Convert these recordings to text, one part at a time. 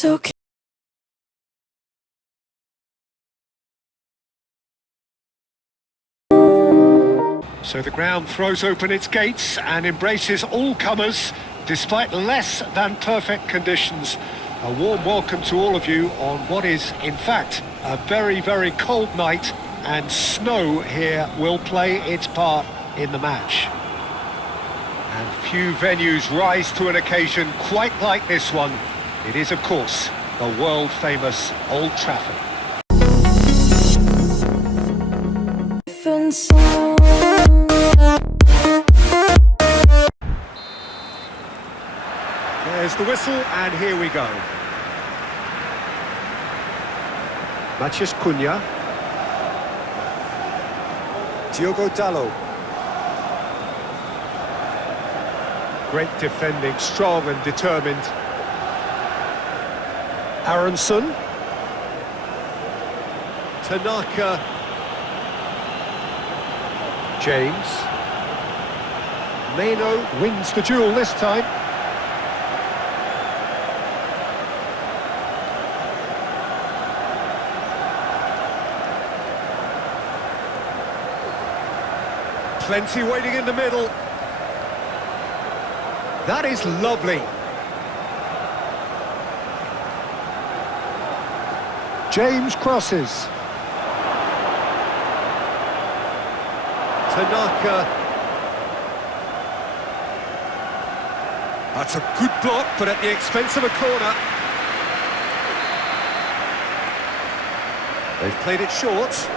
It's okay. So the ground throws open its gates and embraces all comers, despite less than perfect conditions. A warm welcome to all of you on what is, in fact, a very, very cold night, and snow here will play its part in the match. And few venues rise to an occasion quite like this one. It is, of course, the world-famous Old Trafford. There's the whistle, and here we go. Matheus Cunha. Diogo Dalot. Great defending, strong and determined. Aronson. Tanaka. James. Meno wins the duel this time. Plenty waiting in the middle. That is lovely. James crosses. Tanaka. That's a good block, but at the expense of a corner. They've played it short.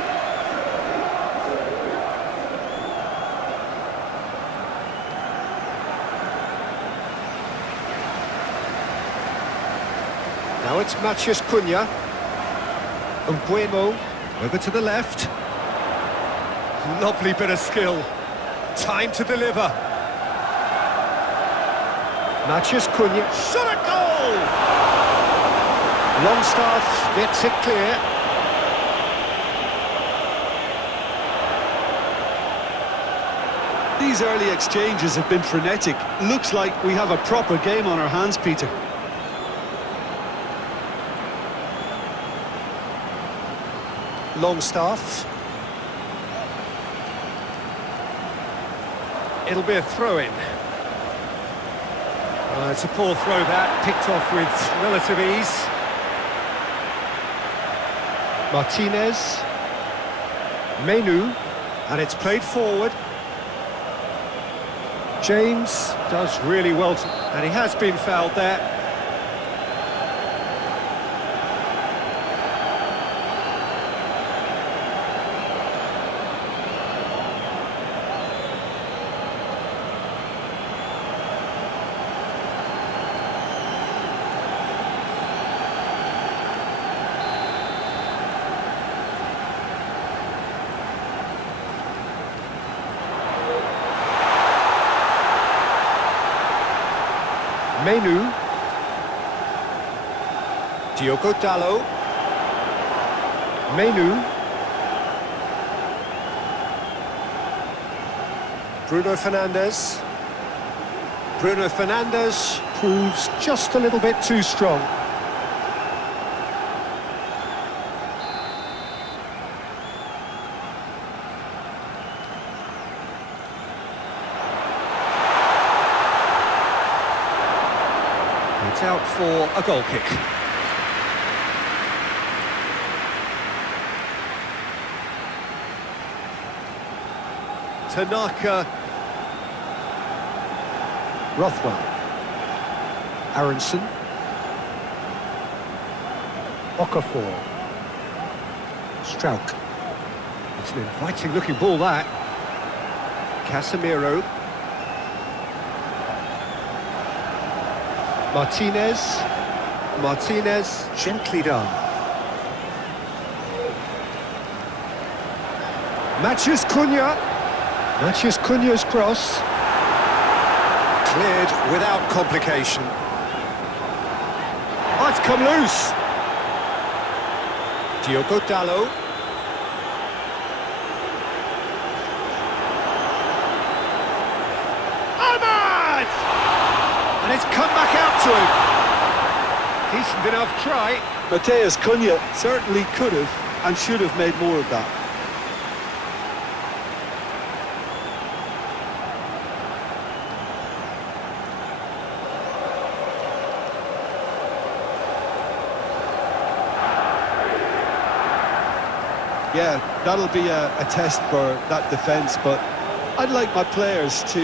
Now it's Matheus Cunha. Nguemo over to the left. Lovely bit of skill. Time to deliver. Matheus Cunha. Shot a goal! Longstaff gets it clear. These early exchanges have been frenetic. Looks like we have a proper game on our hands, Peter. Longstaff. It'll be a throw-in. It's a poor throw that, picked off with relative ease. Martinez. Menu. And it's played forward. James does really well, and he has been fouled there. Menu. Diogo Dalot. Menu. Bruno Fernandes. Bruno Fernandes proves just a little bit too strong. It's out for a goal kick. Tanaka. Rothwell. Aronson. Okafor. Strauch. It's an inviting looking ball, that. Casemiro. Martinez. Martinez, gently done. Matheus Cunha. Matheus Cunha's cross. Cleared without complication. Oh, it's come loose. Diogo Dalot. And it's come back out to him. decent enough try. Mateus Cunha certainly could have and should have made more of that. Yeah, that'll be a test for that defence, but I'd like my players to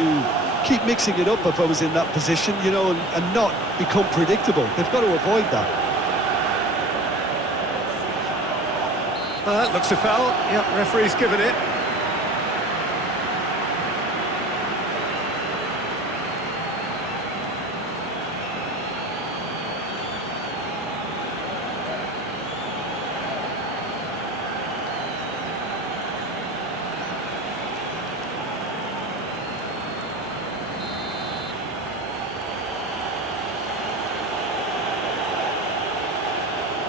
keep mixing it up if I was in that position, you know, and not become predictable. They've got to avoid that. That looks a foul. Yep, referee's given it.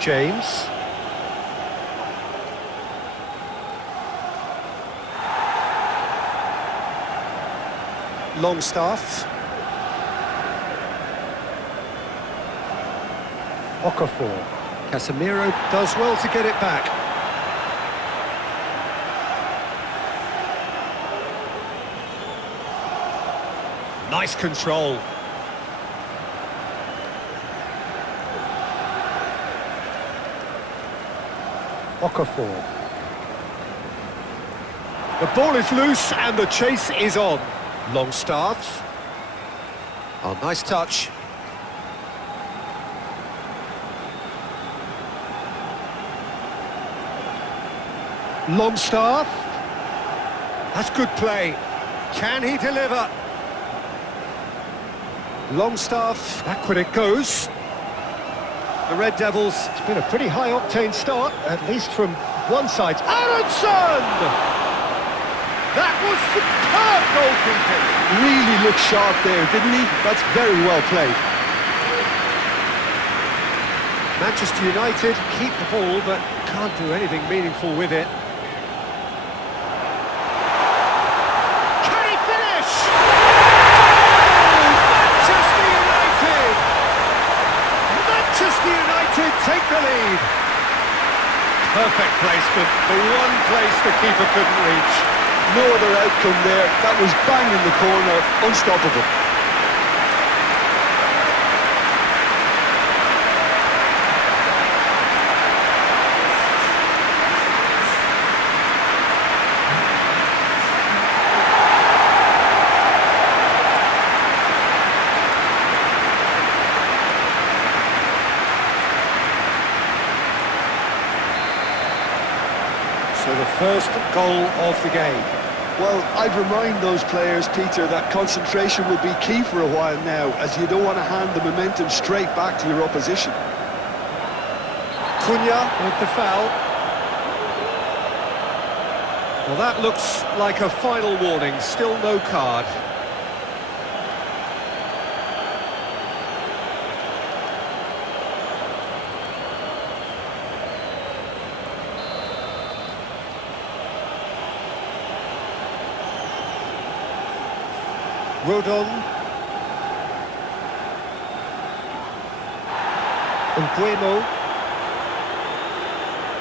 James. Longstaff. Okafor. Casemiro does well to get it back. Nice control. Okafor. The ball is loose and the chase is on. Longstaff. Oh, nice touch. Longstaff. That's good play. Can he deliver? Longstaff. Back it goes. The Red Devils, it's been a pretty high-octane start, at least from one side. Aronson! That was superb goalkeeping. Really looked sharp there, didn't he? That's very well played. Manchester United keep the ball, but can't do anything meaningful with it. Can he finish? Manchester United! Manchester United take the lead. Perfect placement, the one place the keeper couldn't reach. No other outcome there. That was bang in the corner, unstoppable. So the first goal of the game. Well, I'd remind those players, Peter, that concentration will be key for a while now, as you don't want to hand the momentum straight back to your opposition. Cunha with the foul. Well, that looks like a final warning, still no card. Rodon. Mbuemo.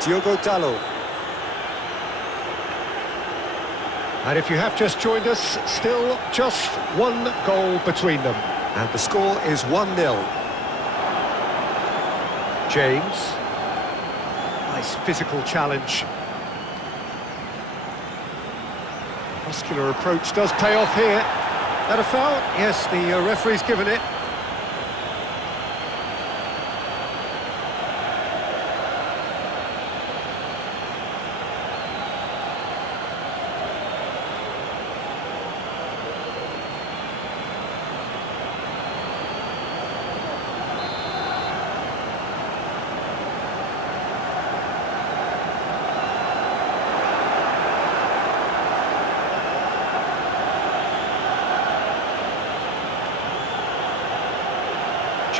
Diogo Dalot. And if you have just joined us, still just one goal between them. And the score is 1-0. James. Nice physical challenge. Muscular approach does pay off here. That a foul? Yes, the referee's given it.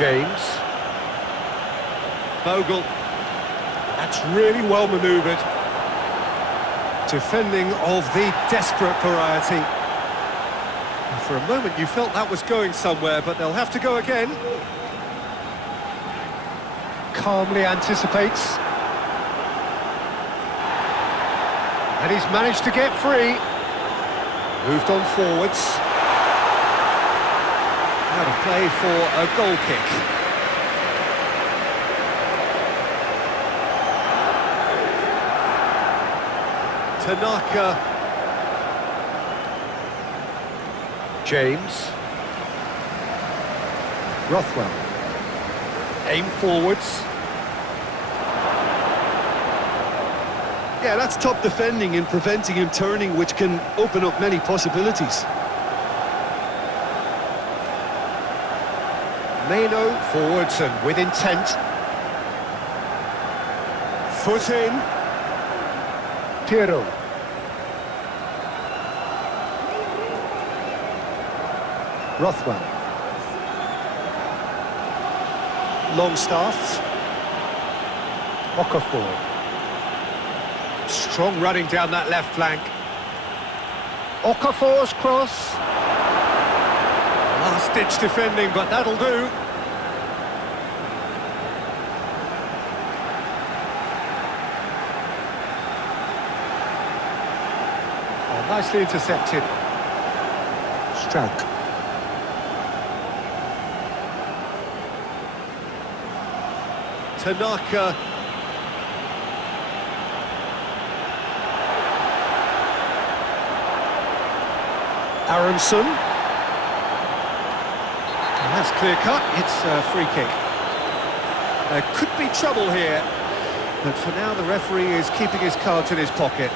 James. Bogle. That's really well manoeuvred. Defending of the desperate variety. And for a moment you felt that was going somewhere, but they'll have to go again. calmly anticipates. And he's managed to get free. Moved on forwards. Out of play for a goal kick. Tanaka. James. Rothwell. Aim forwards. Yeah, that's top defending and preventing him turning, which can open up many possibilities. Meno forwards and with intent. Foot in. Piero. Rothwell. Longstaff. Okafor. Strong running down that left flank. Okafor's cross. Last-ditch defending, but that'll do. Oh, nicely intercepted. Struck. Tanaka. Aronson. And that's clear cut, it's a free kick. There could be trouble here, but for now the referee is keeping his cards in his pocket.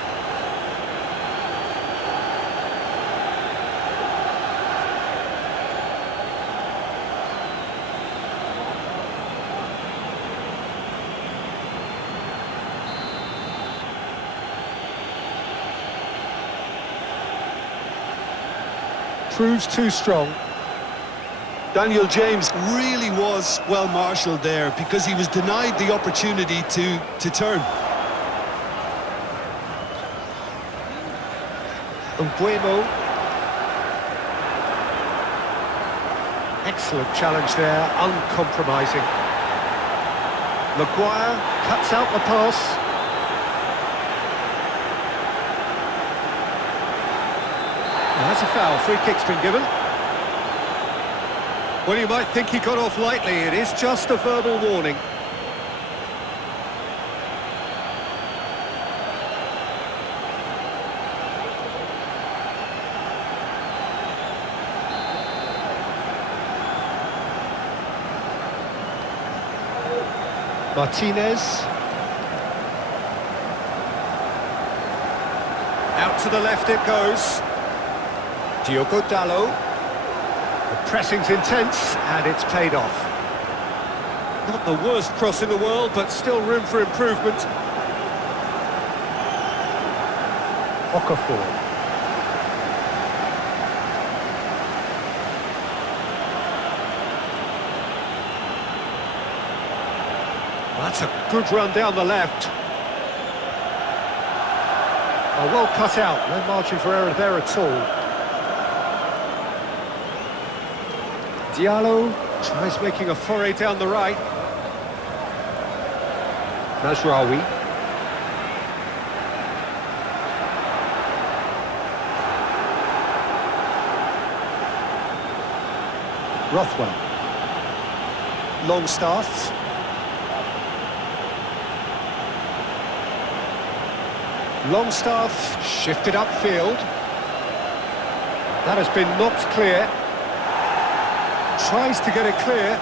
Proves too strong. Daniel James really was well marshalled there because he was denied the opportunity to turn. Mbuemo. Excellent challenge there, uncompromising. Maguire cuts out the pass. That's a foul, free kick's been given. Well, you might think he got off lightly, it is just a verbal warning. Martinez. Out to the left it goes. Diogo Dalot. The pressing's intense, and it's paid off. Not the worst cross in the world, but still room for improvement. Okafor. That's a good run down the left. Oh, well cut out, no margin for error there at all. Diallo tries making a foray down the right. Mazraoui. Rothwell. Longstaff. Longstaff shifted upfield. That has been knocked clear. Tries to get it clear.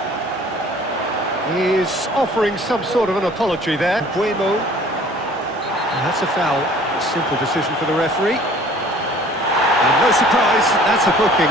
He is offering some sort of an apology there. Mbuemo. And that's a foul. A simple decision for the referee. And no surprise, that's a booking.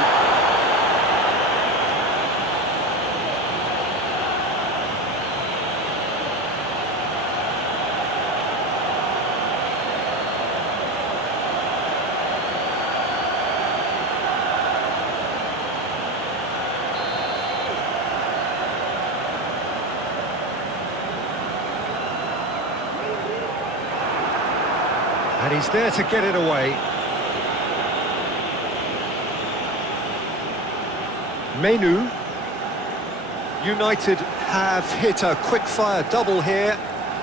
And he's there to get it away. Menu. United have hit a quick-fire double here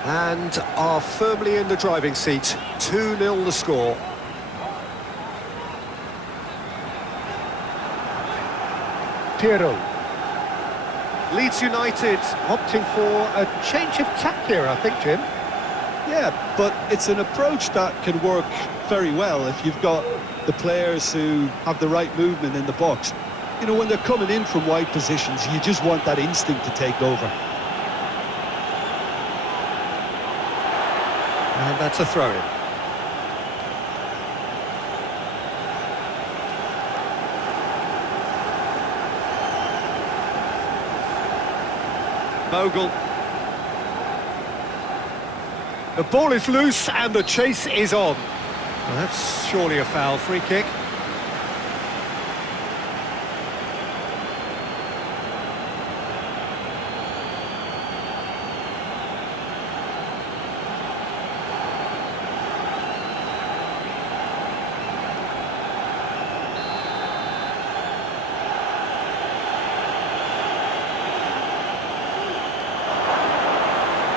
and are firmly in the driving seat. 2-0 the score. Piero. Leeds United opting for a change of tack here, I think, Jim. Yeah, but it's an approach that can work very well if you've got the players who have the right movement in the box. You know, when they're coming in from wide positions, you just want that instinct to take over. And that's a throw-in. Bogle. The ball is loose and the chase is on. Well, that's surely a foul. Free kick.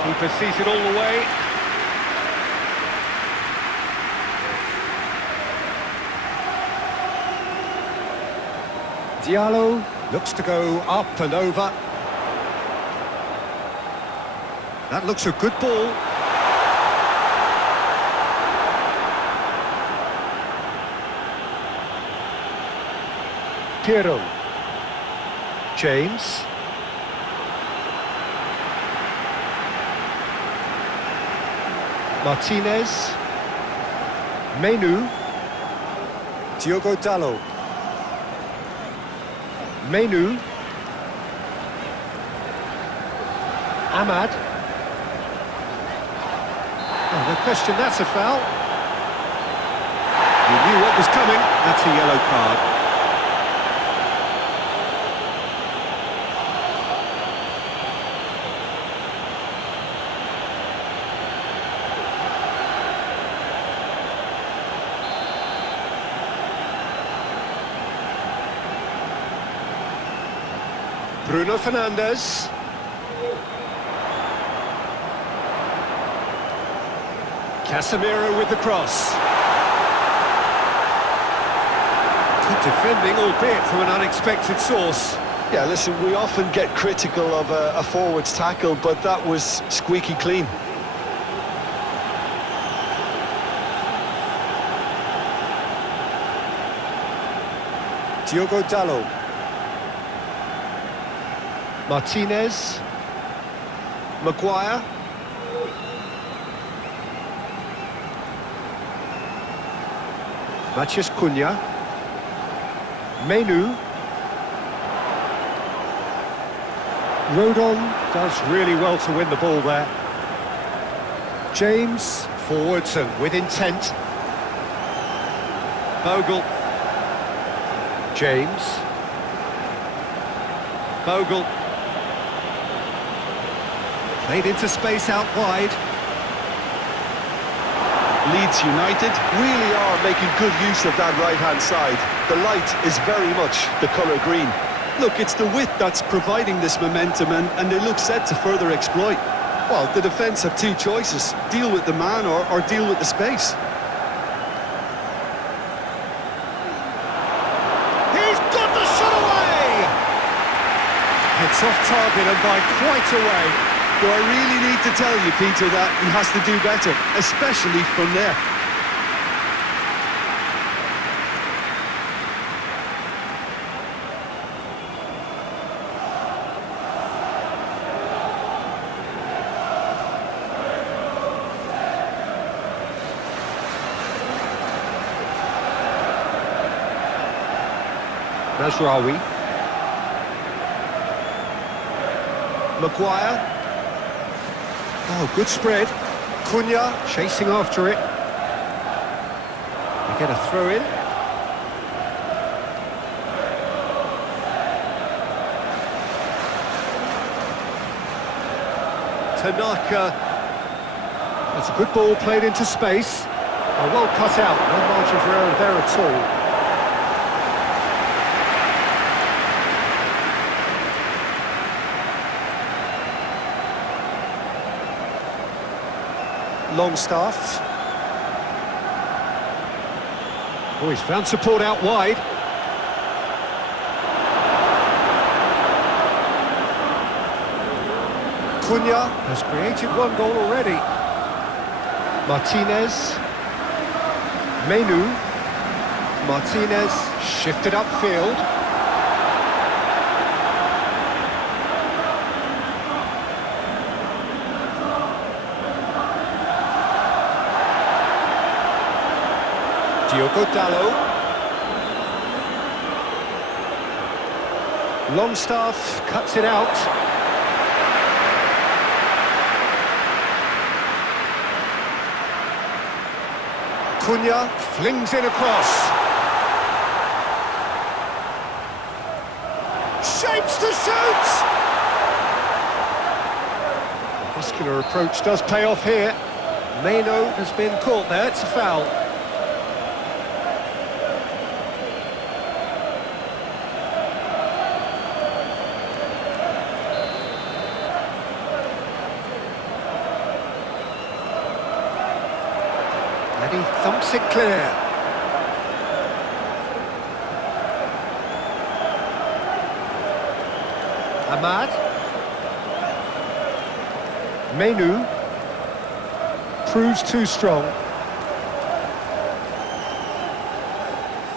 Keeper sees it all the way. Diallo looks to go up and over. That looks a good ball. Piero. James. Martinez. Menu. Diogo Dalot. Menu. Ahmad. Oh, no question, that's a foul. He knew what was coming. That's a yellow card. Bruno Fernandes. Casemiro with the cross. Good defending, albeit from an unexpected source. Yeah, listen, we often get critical of a forward's tackle, but that was squeaky clean. Diogo Dalot. Martinez. Maguire. Matheus Cunha. Menu. Rodon does really well to win the ball there. James forwards and with intent. Bogle. James. Bogle. Played into space out wide. Leeds United really are making good use of that right-hand side. The light is very much the colour green. Look, it's the width that's providing this momentum, and they look set to further exploit. Well, the defence have two choices: deal with the man or deal with the space. He's got the shot away! It's off target and by quite a way. Do I really need to tell you, Peter, that he has to do better, especially from there? Nasraoui. Maguire. Oh, good spread. Cunha chasing after it. They get a throw in. Tanaka. That's a good ball played into space. Oh, well cut out. No margin for error there at all. Longstaff. Oh, he's found support out wide. Cunha has created one goal already. Martinez. Menu. Martinez shifted upfield. Diogo Dalot. Longstaff cuts it out. Cunha flings in across. Shapes to shoot! The muscular approach does pay off here. Meno has been caught there, it's a foul. And he thumps it clear. Ahmad. Menu. Proves too strong.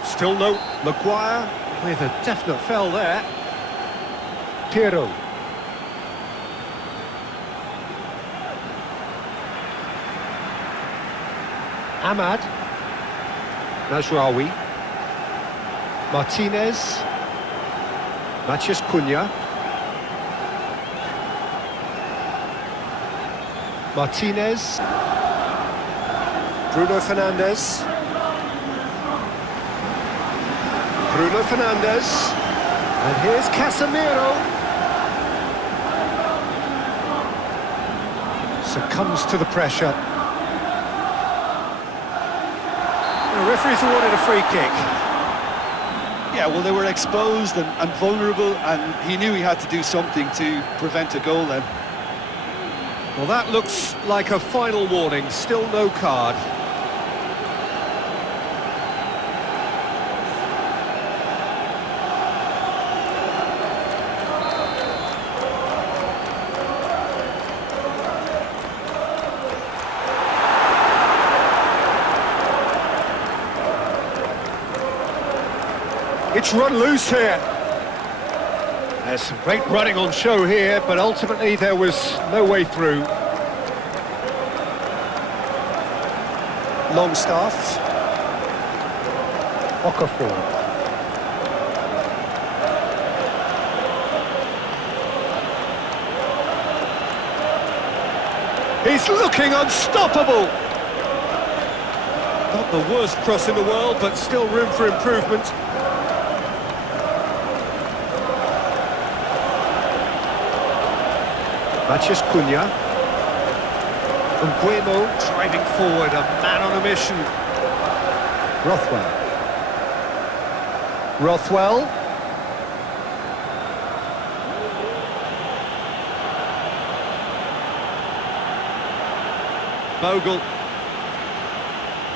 Still no. Maguire with a definite foul there. Piero. Ahmad. Najraoui. Martinez. Matheus Cunha. Martinez. Bruno Fernandes. Bruno Fernandes. And here's Casemiro. Succumbs to the pressure. The referee's awarded a free kick. Yeah, well, they were exposed and vulnerable, and he knew he had to do something to prevent a goal then. Well, that looks like a final warning. Still no card. It's run loose here. There's some great running on show here, but ultimately there was no way through. Longstaff. Okafor. He's looking unstoppable. Not the worst cross in the world, but still room for improvement. Matheus Cunha. Mbuemo driving forward, a man on a mission. Rothwell. Rothwell. Bogle.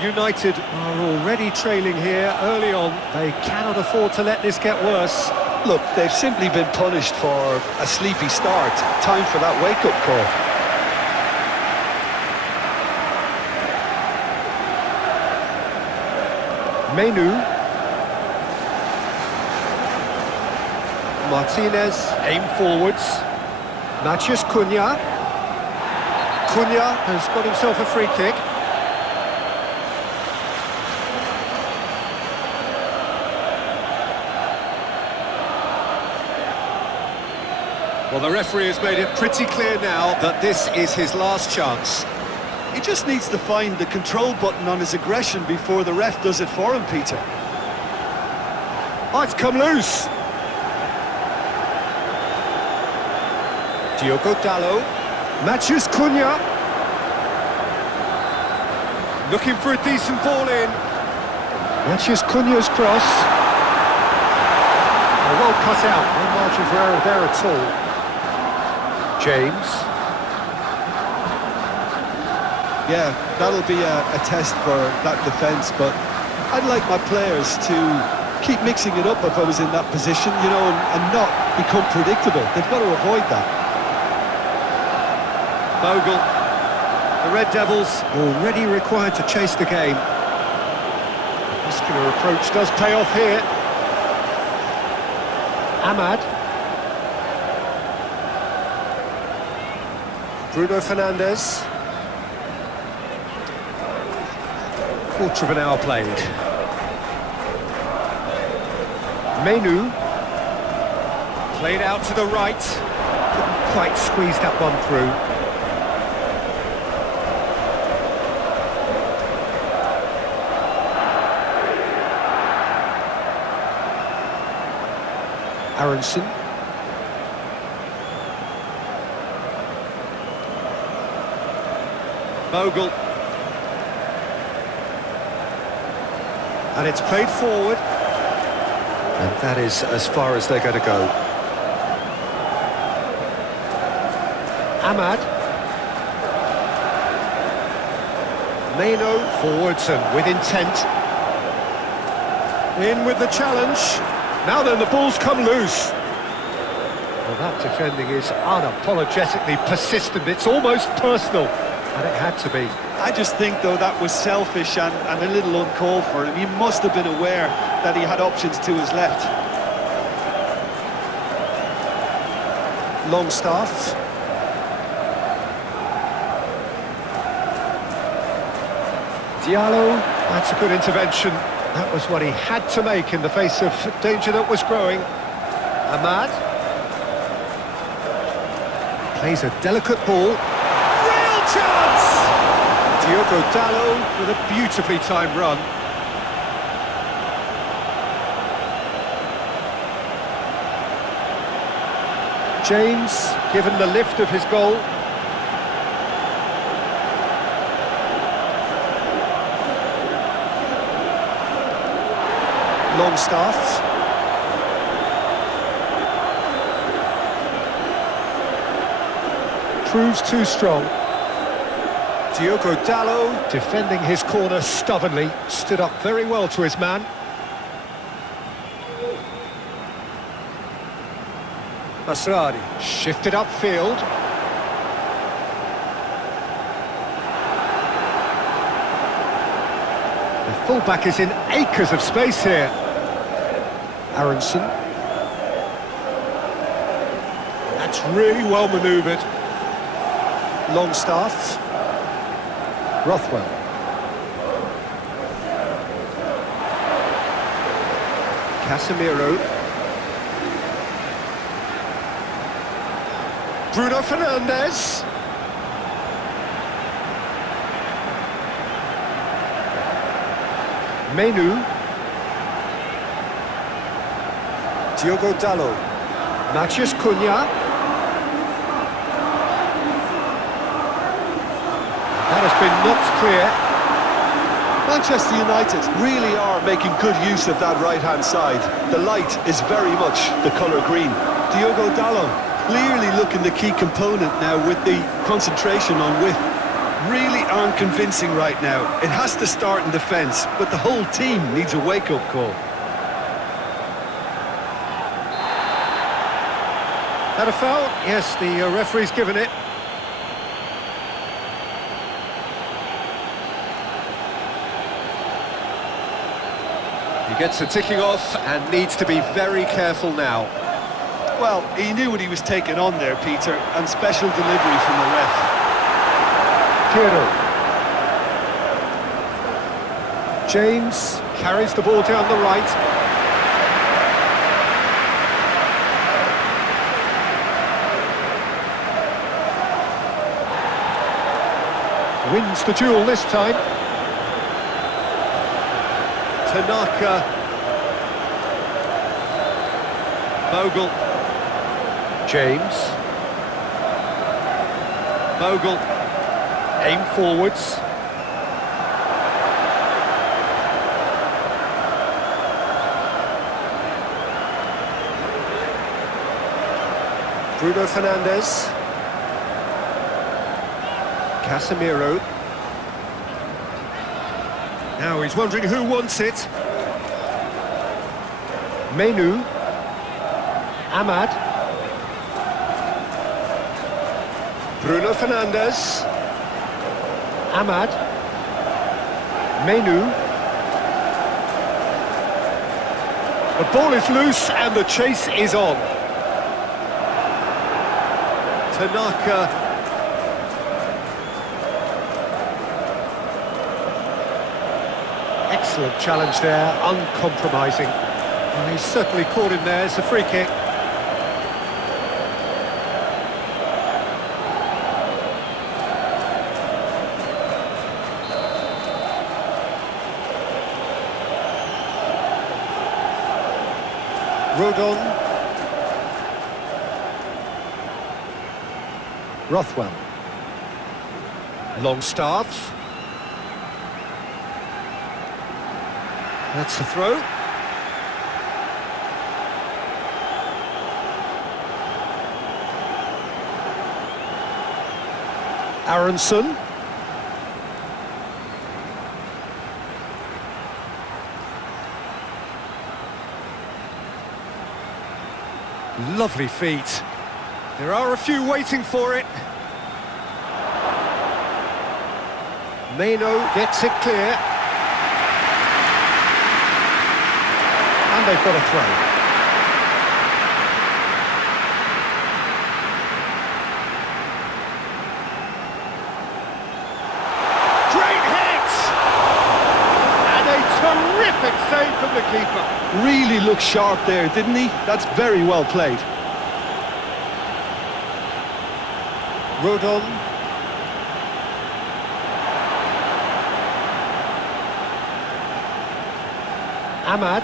United are already trailing here early on. They cannot afford to let this get worse. Look, they've simply been punished for a sleepy start. Time for that wake-up call. Menu. Martinez, aim forwards. Matheus Cunha. Cunha has got himself a free kick. Well, the referee has made it pretty clear now that this is his last chance. He just needs to find the control button on his aggression before the ref does it for him, Peter. Oh, it's come loose. Diogo Dalot. Matheus Cunha. Looking for a decent ball in. Matheus Cunha's cross. Oh, well cut out. No margin for error there at all. James. Yeah, that'll be a test for that defence, but I'd like my players to keep mixing it up if I was in that position, you know, and not become predictable. They've got to avoid that. Bogle. The Red Devils already required to chase the game. Muscular approach does pay off here. Ahmad. Bruno Fernandes. Quarter of an hour played. Menu. Played out to the right. Couldn't quite squeeze that one through. Aronson. Bogle. And it's played forward. And that is as far as they're going to go. Ahmad. Meno forwards and with intent. In with the challenge. Now then, the ball's come loose. Well, that defending is unapologetically persistent. It's almost personal. And it had to be. I just think, though, that was selfish and a little uncalled for him. He must have been aware that he had options to his left. Longstaff. Diallo, that's a good intervention. That was what he had to make in the face of danger that was growing. Ahmad. Plays a delicate ball. Real chance! Diogo Dallo with a beautifully timed run. James given the lift of his goal. Longstaff. Proves too strong. Diogo Dallo defending his corner stubbornly, stood up very well to his man. Masradi shifted upfield. The fullback is in acres of space here. Aronson. That's really well manoeuvred. Longstaff. Rothwell. Casemiro. Bruno Fernandes. Menu. Diogo Dallo. Matheus Cunha. That has been knocked clear. Manchester United really are making good use of that right-hand side. The light is very much the colour green. Diogo Dallo clearly looking the key component now with the concentration on width. Really aren't convincing right now. It has to start in defence, but the whole team needs a wake-up call. That a foul? Yes, the referee's given it. He gets the ticking off and needs to be very careful now. Well, he knew what he was taking on there, Peter, and special delivery from the ref. Kiro. James carries the ball down the right. Wins the duel this time. Tanaka. Bogle. James. Bogle. Aim forwards. Bruno Fernandes. Casemiro. Now he's wondering who wants it. Menu. Ahmad. Bruno Fernandes. Ahmad. Menu. The ball is loose and the chase is on. Tanaka. Excellent challenge there, uncompromising. And he's certainly caught him there. It's a free kick. Rodon. Rothwell. Longstaff. That's the throw. Aronson. Lovely feet. There are a few waiting for it. Meno gets it clear. And they've got a throw. Great hit! And a terrific save from the keeper. Really looked sharp there, didn't he? That's very well played. Rodon. Ahmad.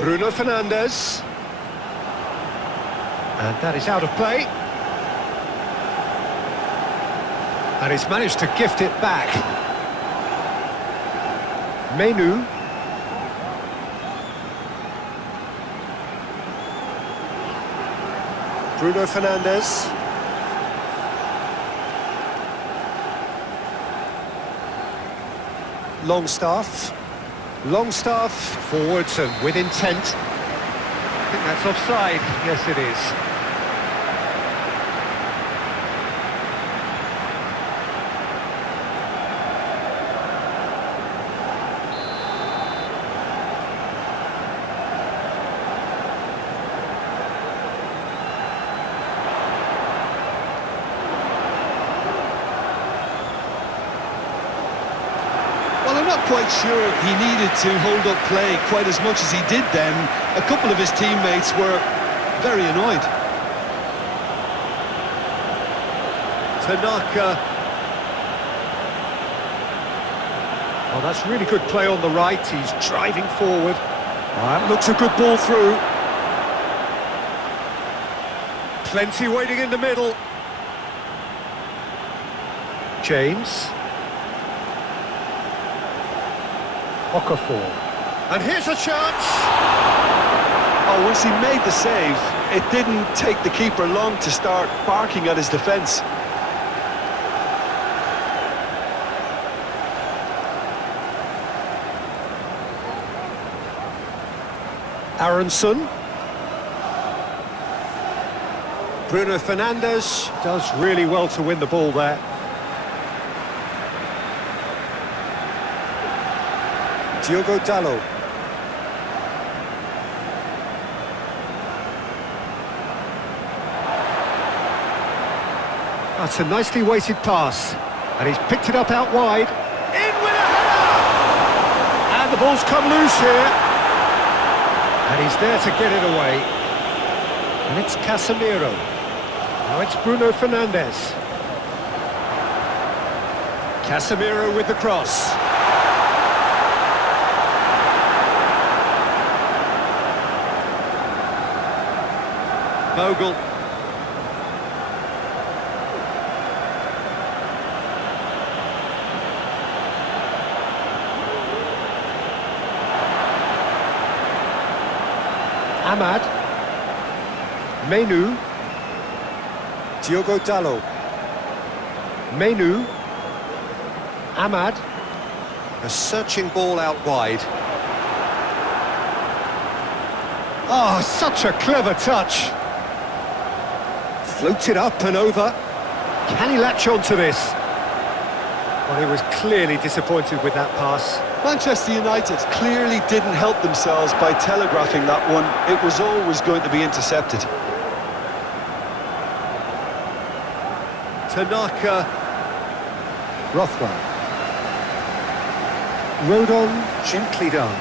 Bruno Fernandes. And that is out of play. And he's managed to gift it back. Menu. Bruno Fernandes. Longstaff. Longstaff forwards and with intent. I think that's offside. Yes, it is. Well, I'm not quite sure he needed to hold up play quite as much as he did then. A couple of his teammates were very annoyed. Tanaka. Oh, that's really good play on the right. He's driving forward. That looks a good ball through. Plenty waiting in the middle. James. Okafor. And here's a chance! Oh, once he made the save, it didn't take the keeper long to start barking at his defence. Aronson. Bruno Fernandes does really well to win the ball there. Diogo Dalot. That's a nicely weighted pass. And he's picked it up out wide. In with a header! And the ball's come loose here. And he's there to get it away. And it's Casemiro. Now it's Bruno Fernandes. Casemiro with the cross. Vogel. Ahmad. Menu. Diogo Dalot. Menu. Ahmad. A searching ball out wide. Oh, such a clever touch. Floated up and over. Can he latch on to this? Well, he was clearly disappointed with that pass. Manchester United clearly didn't help themselves by telegraphing that one. It was always going to be intercepted. Tanaka. Rothwell. Rodon, gently done.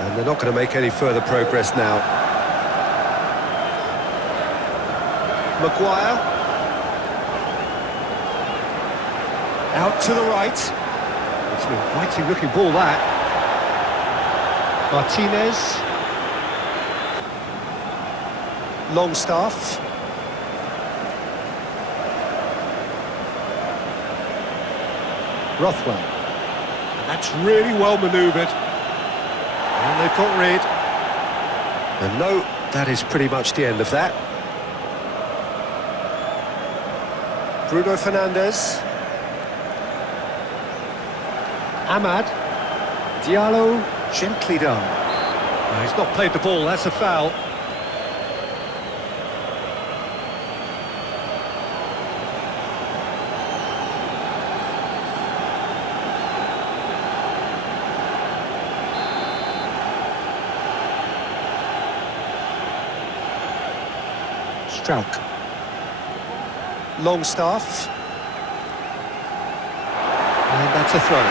And they're not going to make any further progress now. Maguire. Out to the right. It's an inviting looking ball, that. Martinez. Longstaff. Rothwell. And that's really well manoeuvred. And they've got rid. And no, that is pretty much the end of that. Bruno Fernandes. Ahmad. Diallo, gently done. No, he's not played the ball, that's a foul. Strauch. Longstaff. And that's a throw.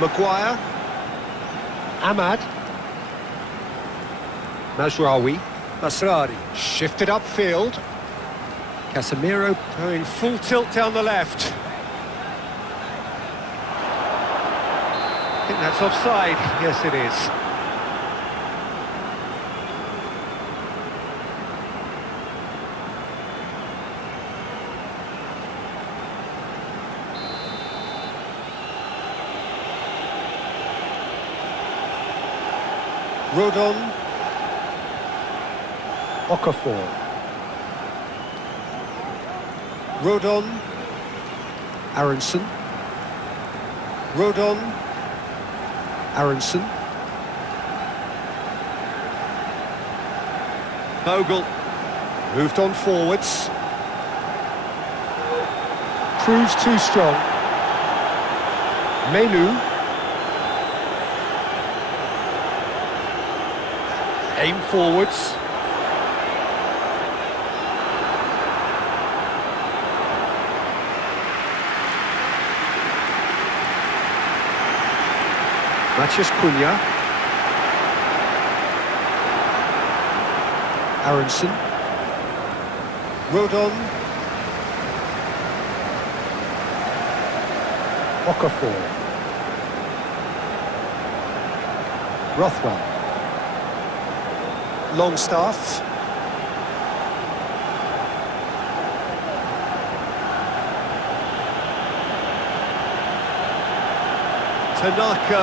Maguire. Ahmad. Mazraoui. Masrari. Shifted upfield. Casemiro going full tilt down the left. I think that's offside. Yes, it is. Rodon. Okafor. Rodon. Aronson. Rodon. Aronson. Bogle. Moved on forwards. Proves too strong. Menu. Aim forwards. Matheus Cunha. Aronson. Rodon. Okafor. Rothwell. Longstaff. Tanaka.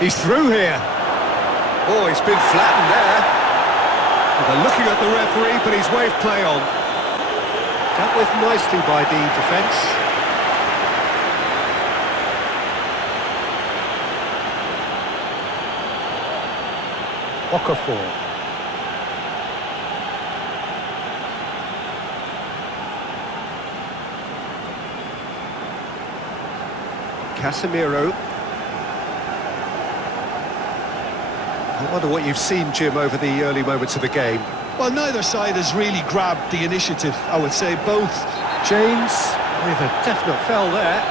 He's through here. Oh, he's been flattened there. Well, they're looking at the referee, but he's waved play on. Dealt with nicely by the defence. Okafor. Casemiro. I wonder what you've seen, Jim, over the early moments of the game. Well, neither side has really grabbed the initiative, I would say. Both. James with a definite foul there.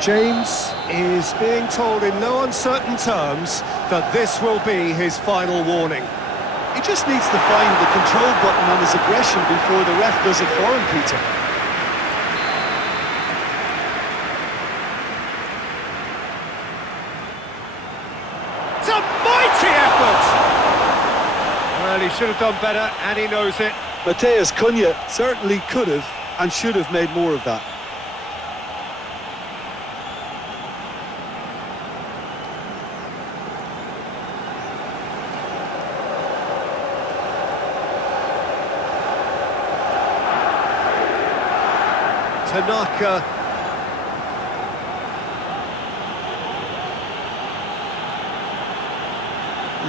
James is being told in no uncertain terms that this will be his final warning. He just needs to find the control button on his aggression before the ref does it for him, Peter. It's a Well, he should have done better, and he knows it. Mateus Cunha certainly could have and should have made more of that. Tanaka.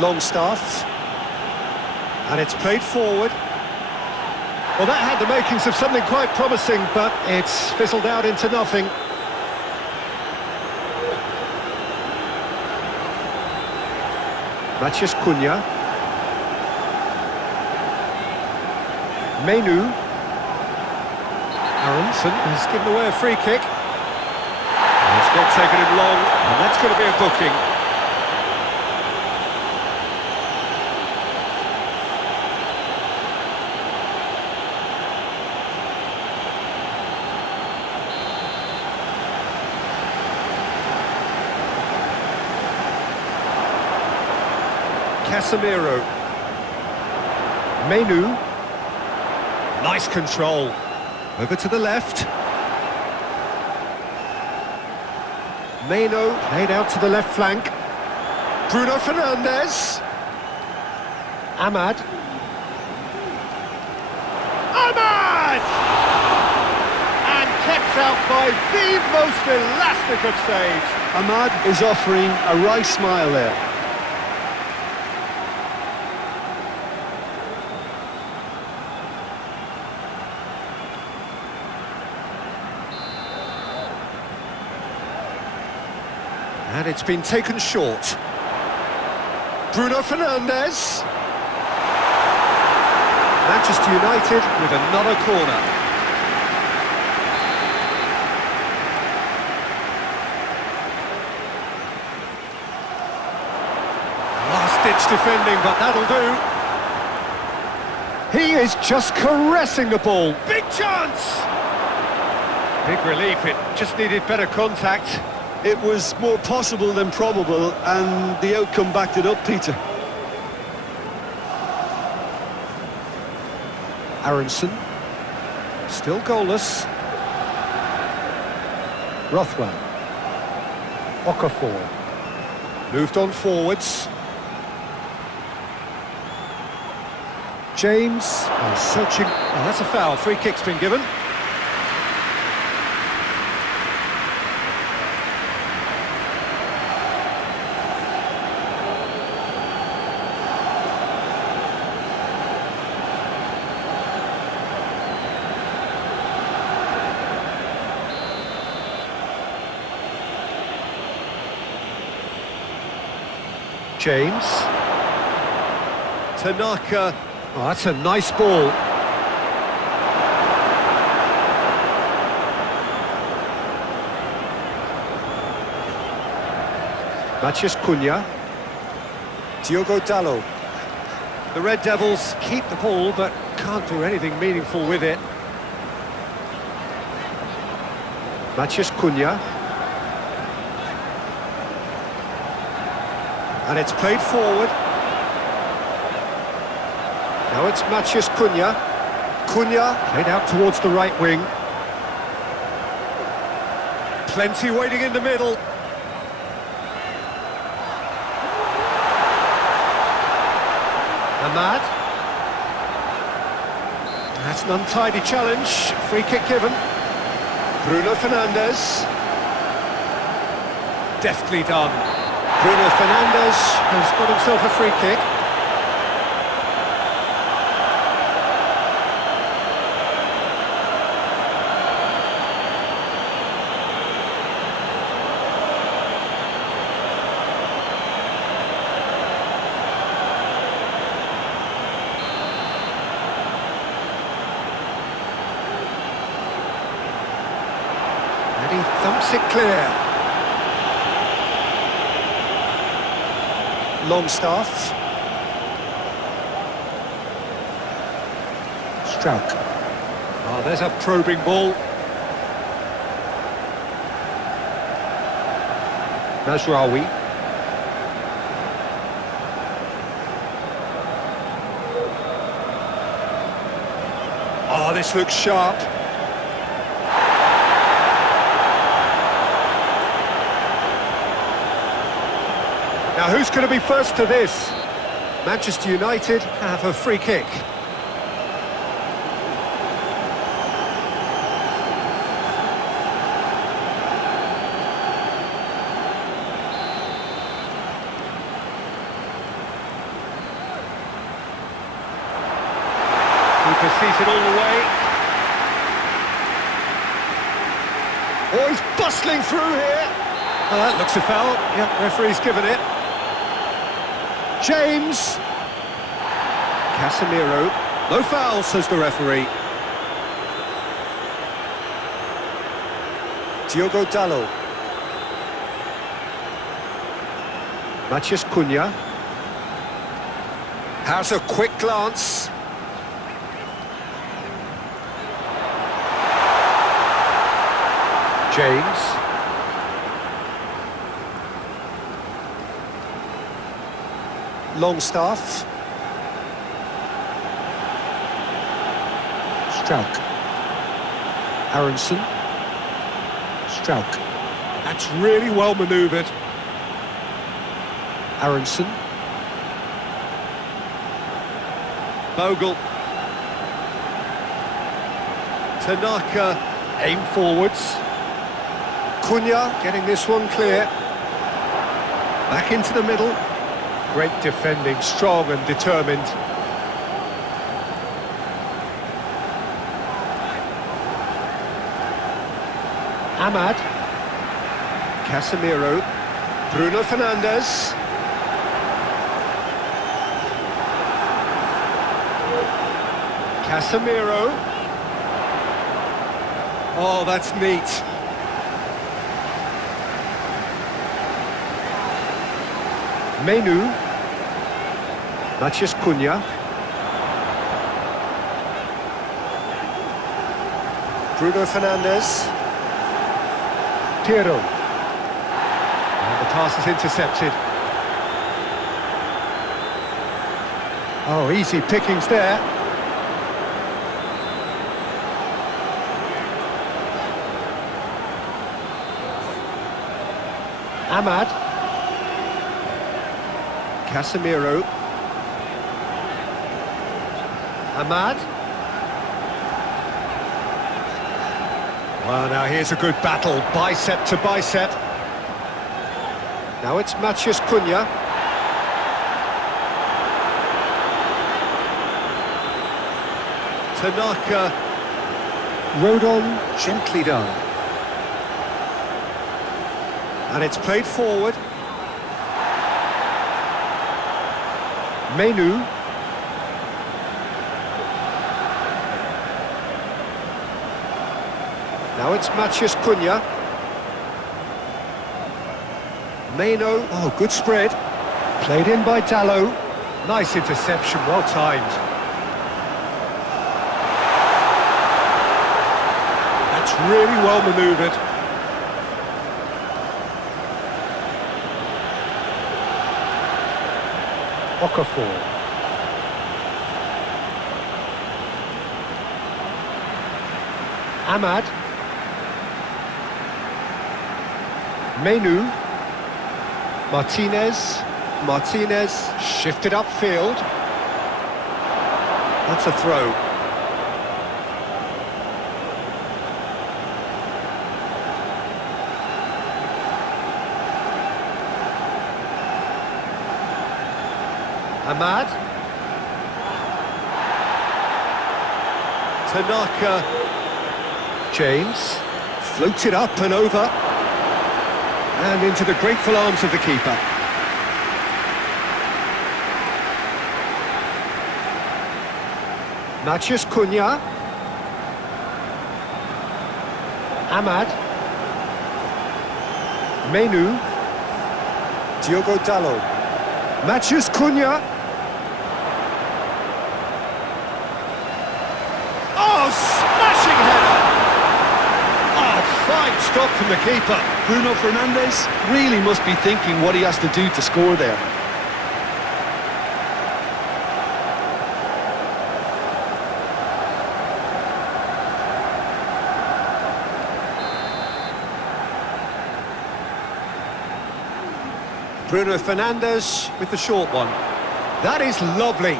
Longstaff. And it's played forward. Well, that had the makings of something quite promising, but it's fizzled out into nothing. Matheus Cunha. Menu. Aronson has given away a free kick. It's not taken him long, and that's going to be a booking. Casemiro. Menu. Nice control. Over to the left. Meno played out to the left flank. Bruno Fernandes. Ahmad. Ahmad! And kept out by the most elastic of saves. Ahmad is offering a wry smile there. And it's been taken short. Bruno Fernandes. Manchester United with another corner. Last-ditch defending, but that'll do. He is just caressing the ball. Big chance! Big relief, it just needed better contact. It was more possible than probable, and the outcome backed it up, Peter. Aronson. Still goalless. Rothwell. Okafor. Moved on forwards. James. Searching. Oh, that's a foul. Free kick's been given. James. Tanaka. Oh, that's a nice ball. Matheus Cunha. Diogo Dalot. The Red Devils keep the ball, but can't do anything meaningful with it. Matheus Cunha. And it's played forward. Now it's Matheus Cunha. Cunha played out towards the right wing. Plenty waiting in the middle. Ahmad. That's an untidy challenge. Free kick given. Bruno Fernandes. Deftly done. Bruno Fernandes has got himself a free kick. And he thumps it clear. Longstaff. Struck. Oh, there's a probing ball. Mazraoui. this looks sharp. Now who's going to be first to this? Manchester United have a free kick. Keeper sees it all the way. Oh, he's bustling through here. Oh, that looks a foul. Yeah, referee's given it. James. Casemiro. No foul, says the referee. Diogo Dalot. Matheus Cunha. Has a quick glance. James. Longstaff. Struijk. Aronson. Struijk. That's really well manoeuvred. Aronson. Bogle. Tanaka. Aim forwards. Cunha getting this one clear. Back into the middle. Great defending, strong and determined. Ahmad. Casemiro. Bruno Fernandes. Casemiro. Oh, that's neat. Menu. Matheus Cunha. Bruno Fernandes. Piero. And the pass is intercepted. Oh, easy pickings there. Ahmad. Casemiro. Ahmad. Well, now here's a good battle, bicep to bicep. Now it's Matheus Cunha. Tanaka. Rodon, gently done. And it's played forward. Menu. Now it's Matheus Cunha. Meno. Oh, good spread. Played in by Dalot. Nice interception, well timed. That's really well manoeuvred. Okafor. Ahmad. Menu. Martinez shifted upfield. That's a throw. Ahmad. Tanaka. James. Floated up and over. And into the grateful arms of the keeper. Matheus Cunha. Ahmad. Menu. Diogo Dalot. Matheus Cunha. Oh, smashing header! Oh, fine stop from the keeper. Bruno Fernandes really must be thinking what he has to do to score there. Bruno Fernandes with the short one. That is lovely.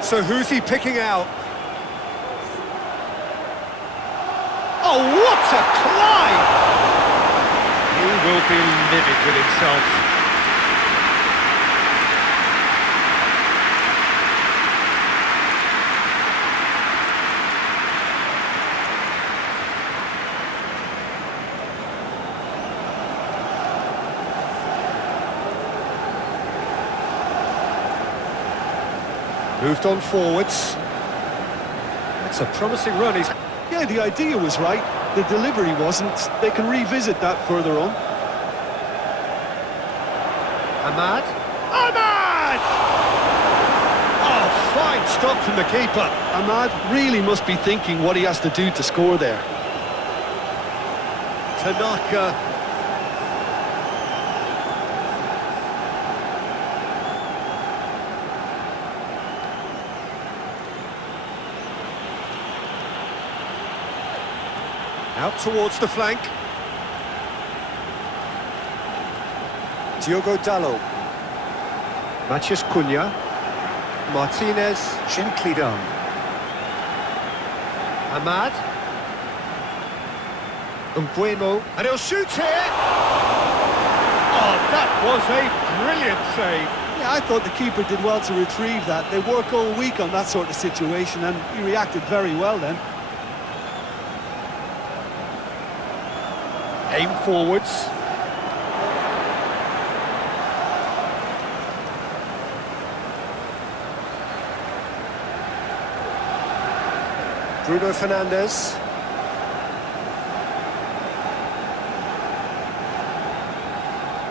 So who's he picking out? Oh, what a climb! He will be livid with himself. Moved on forwards. That's a promising run. Yeah, the idea was right. The delivery wasn't. They can revisit that further on. Ahmad. Ahmad! Oh, fine stop from the keeper. Ahmad really must be thinking what he has to do to score there. Tanaka. Out towards the flank. Diogo Dalot. Matheus Cunha. Martinez, gently done. Ahmad. Mbuemo. And he'll shoot here! Oh, that was a brilliant save. Yeah, I thought the keeper did well to retrieve that. They work all week on that sort of situation, and he reacted very well then. Aim forwards. Bruno Fernandes.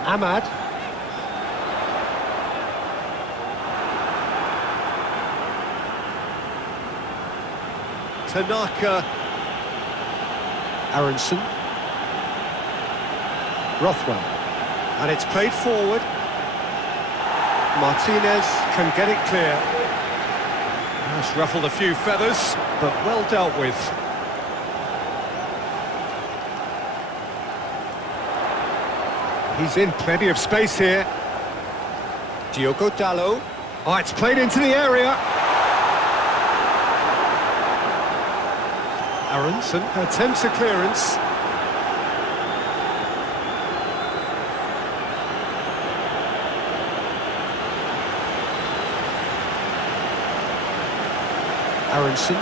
Ahmad. Tanaka. Aronson. Rothwell. And it's played forward. Martinez can get it clear. That's ruffled a few feathers, but well dealt with. He's in plenty of space here. Diogo Dalot. Oh, it's played into the area. Aronson attempts a clearance. Aronson.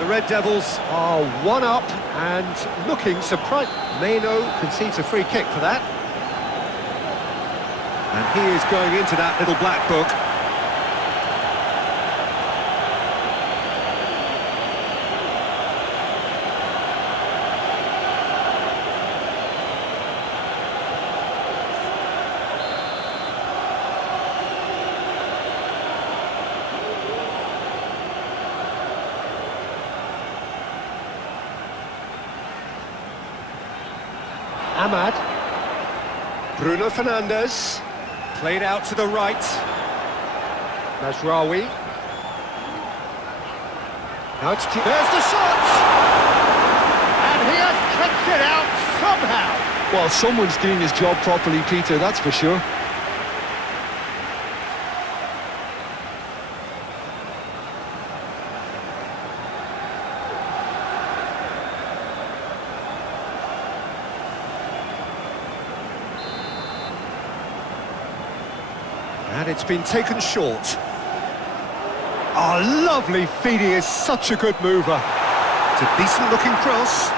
The Red Devils are 1-up and looking surprised. Meno concedes a free kick for that. And he is going into that little black book. Ahmad. Bruno Fernandes. Played out to the right. Mazraoui. Now it's... There's the shot! And he has kept it out somehow. Well, someone's doing his job properly, Peter, that's for sure. And it's been taken short. Oh, lovely feed. He is such a good mover. It's a decent-looking cross.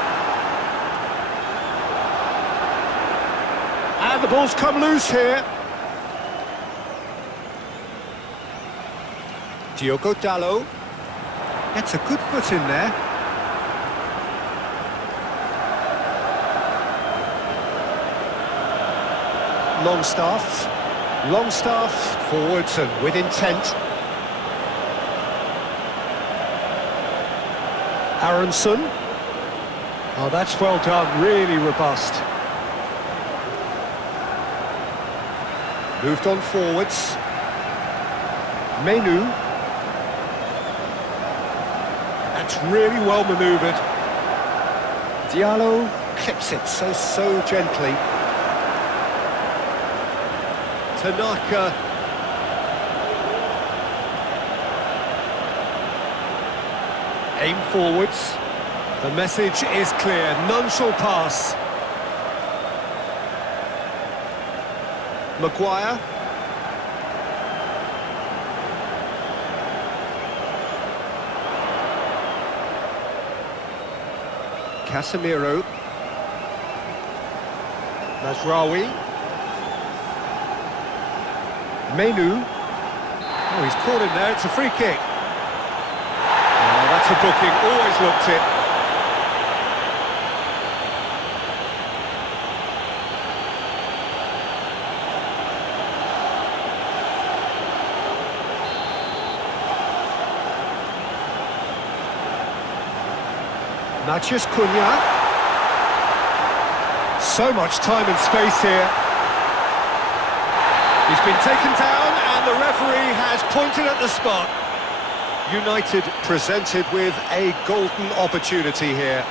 And the ball's come loose here. Diogo Dalot gets a good foot in there. Longstaff forwards and with intent. Aronson. Oh, that's well done, really robust. Moved on forwards. Menu. That's really well manoeuvred. Diallo. clips it so gently. Tanaka. Aim forwards. The message is clear, none shall pass. Maguire. Casemiro. Mazraoui. Menu. Oh, he's caught him there, it's a free kick. Oh, that's a booking, always looked it. Matheus Cunha. So much time and space here. He's been taken down and the referee has pointed at the spot. United presented with a golden opportunity here.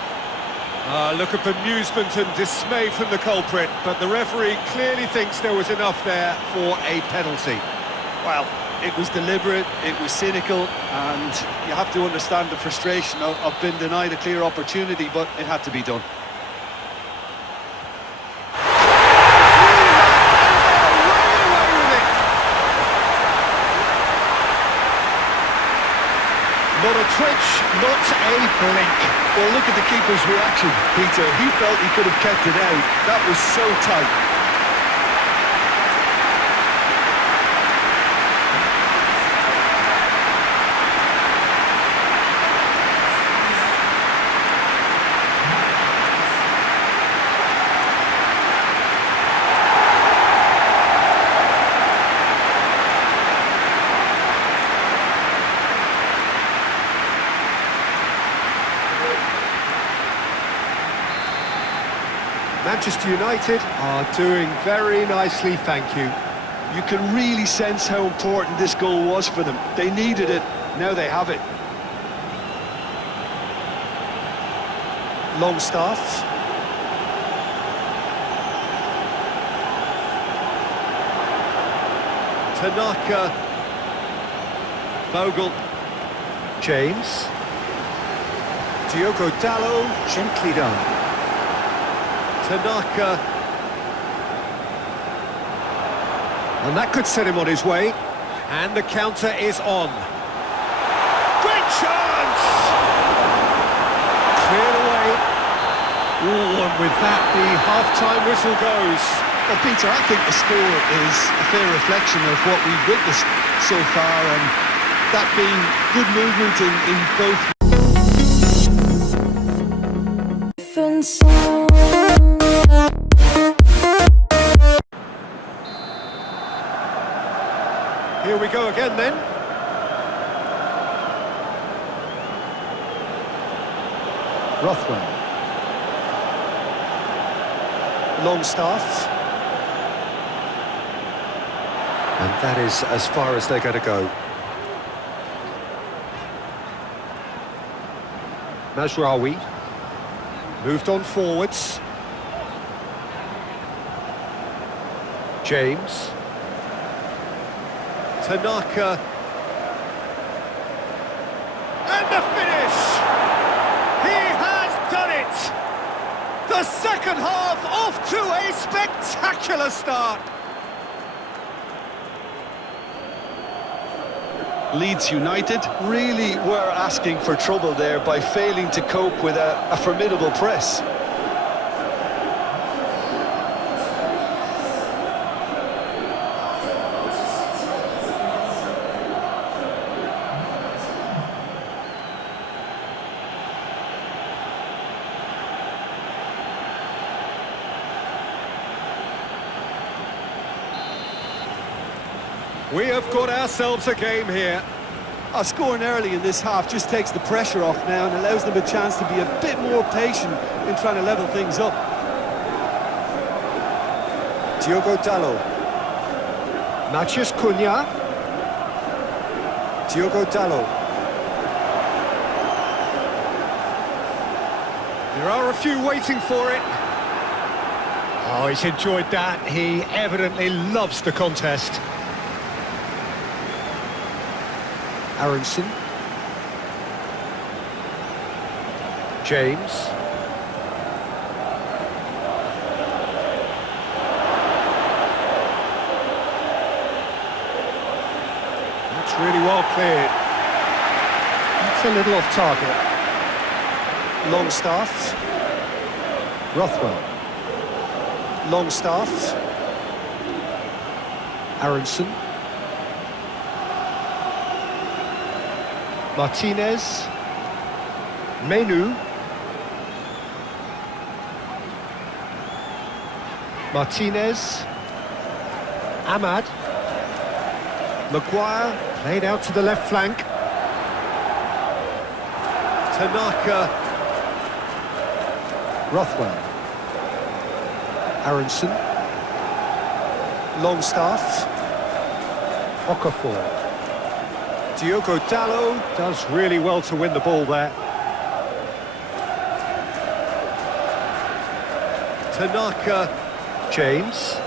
Look at bemusement and dismay from the culprit, but the referee clearly thinks there was enough there for a penalty. Well, it was deliberate, it was cynical, and you have to understand the frustration of being denied a clear opportunity, but it had to be done. Not a twitch, not a blink. Well, look at the keeper's reaction, Peter. He felt he could have kept it out. That was so tight. Manchester United are doing very nicely, thank you. You can really sense how important this goal was for them. They needed it, now they have it. Longstaff. Tanaka. Bogle. James. Diogo Dalot, gently done. Tanaka. And that could set him on his way. And the counter is on. Great chance! Cleared away. Ooh, and with that, the half-time whistle goes. Well, Peter, I think the score is a fair reflection of what we've witnessed so far, and that being good movement in both. Here we go again then. Rothwell. Longstaff. And that is as far as they're going to go. Mazraoui. Moved on forwards. James. Tanaka. And the finish! He has done it! The second half off to a spectacular start! Leeds United really were asking for trouble there by failing to cope with a formidable press. We have got ourselves a game here. Scoring early in this half just takes the pressure off now and allows them a chance to be a bit more patient in trying to level things up. Diogo Dalot. Matheus Cunha. Diogo Dalot. There are a few waiting for it. Oh, he's enjoyed that. He evidently loves the contest. Aronson. James. That's really well cleared. That's a little off target. Longstaff. Rothwell. Longstaff. Aronson. Martinez. Menu. Martinez. Ahmad. Maguire. Played out to the left flank. Tanaka. Rothwell. Aronson. Longstaff. Okafor. Diogo Dalot does really well to win the ball there. Tanaka. James.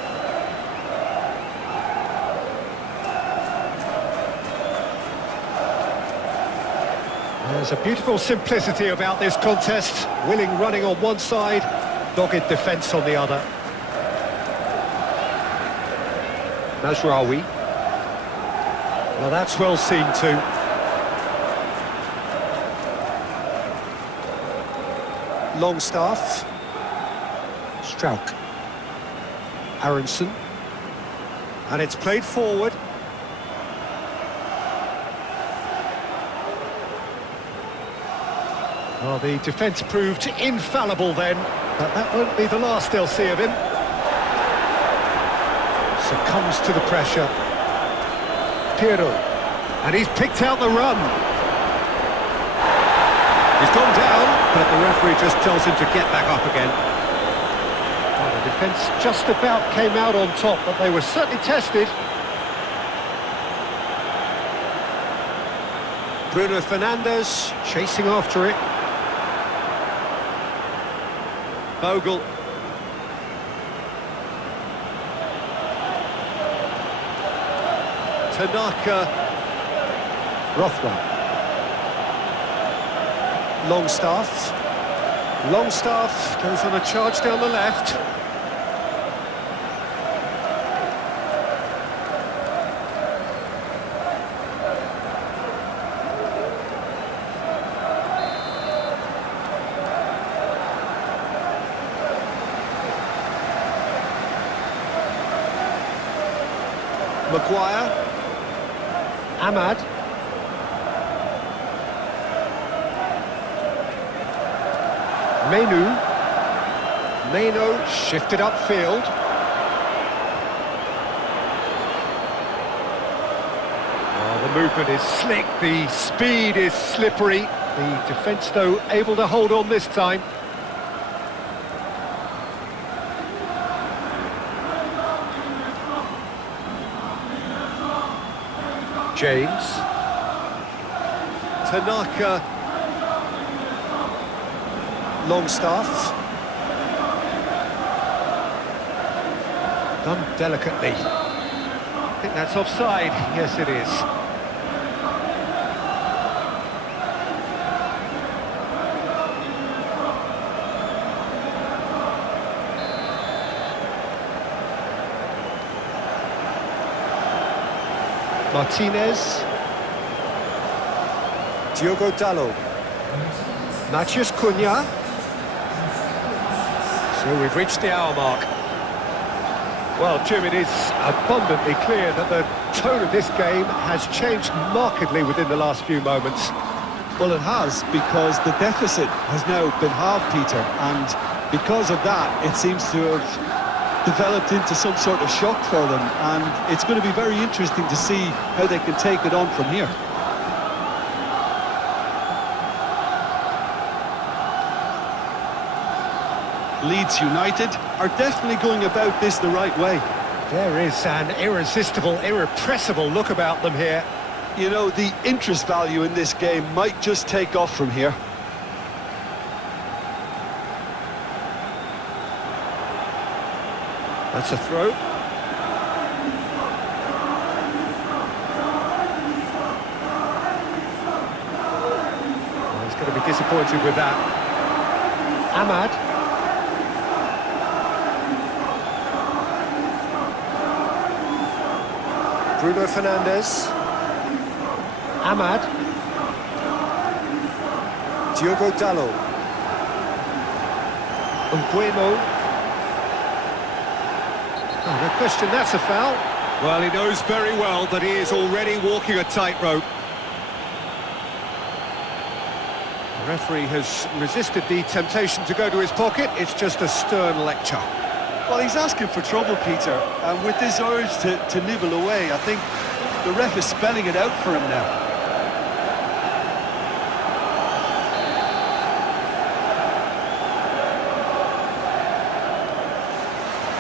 There's a beautiful simplicity about this contest. Willing running on one side, dogged defence on the other. Mazraoui. Well, that's well seen too. Longstaff. Strauch. Aronson. And it's played forward. Well, the defence proved infallible then, but that won't be the last they'll see of him. Succumbs to the pressure. Pirlo. And he's picked out the run. He's gone down, but the referee just tells him to get back up again. Well, the defence just about came out on top, but they were certainly tested. Bruno Fernandes chasing after it. Bogle. Tanaka. Rothwell. Longstaff. Longstaff goes on a charge down the left. Maguire. Ahmad. Menu. Shifted upfield. Oh, the movement is slick, the speed is slippery. The defence, though, able to hold on this time. James. Tanaka. Longstaff. Done delicately. I think that's offside. Yes, it is. Martinez. Diogo Dalot. Matheus Cunha. So we've reached the hour mark. Well, Jim, it is abundantly clear that the tone of this game has changed markedly within the last few moments. Well, it has, because the deficit has now been halved, Peter, and because of that, it seems to have developed into some sort of shock for them, and it's going to be very interesting to see how they can take it on from here. Leeds United are definitely going about this the right way. There is an irresistible, irrepressible look about them here. You know, the interest value in this game might just take off from here. That's a throw. Well, he's going to be disappointed with that. Ahmad. Bruno Fernandes. Ahmad. Diogo Dalot. Nguemo. Oh, no question, that's a foul. Well, he knows very well that he is already walking a tightrope. The referee has resisted the temptation to go to his pocket. It's just a stern lecture. Well, he's asking for trouble, Peter, and with this urge to nibble away, I think the ref is spelling it out for him now.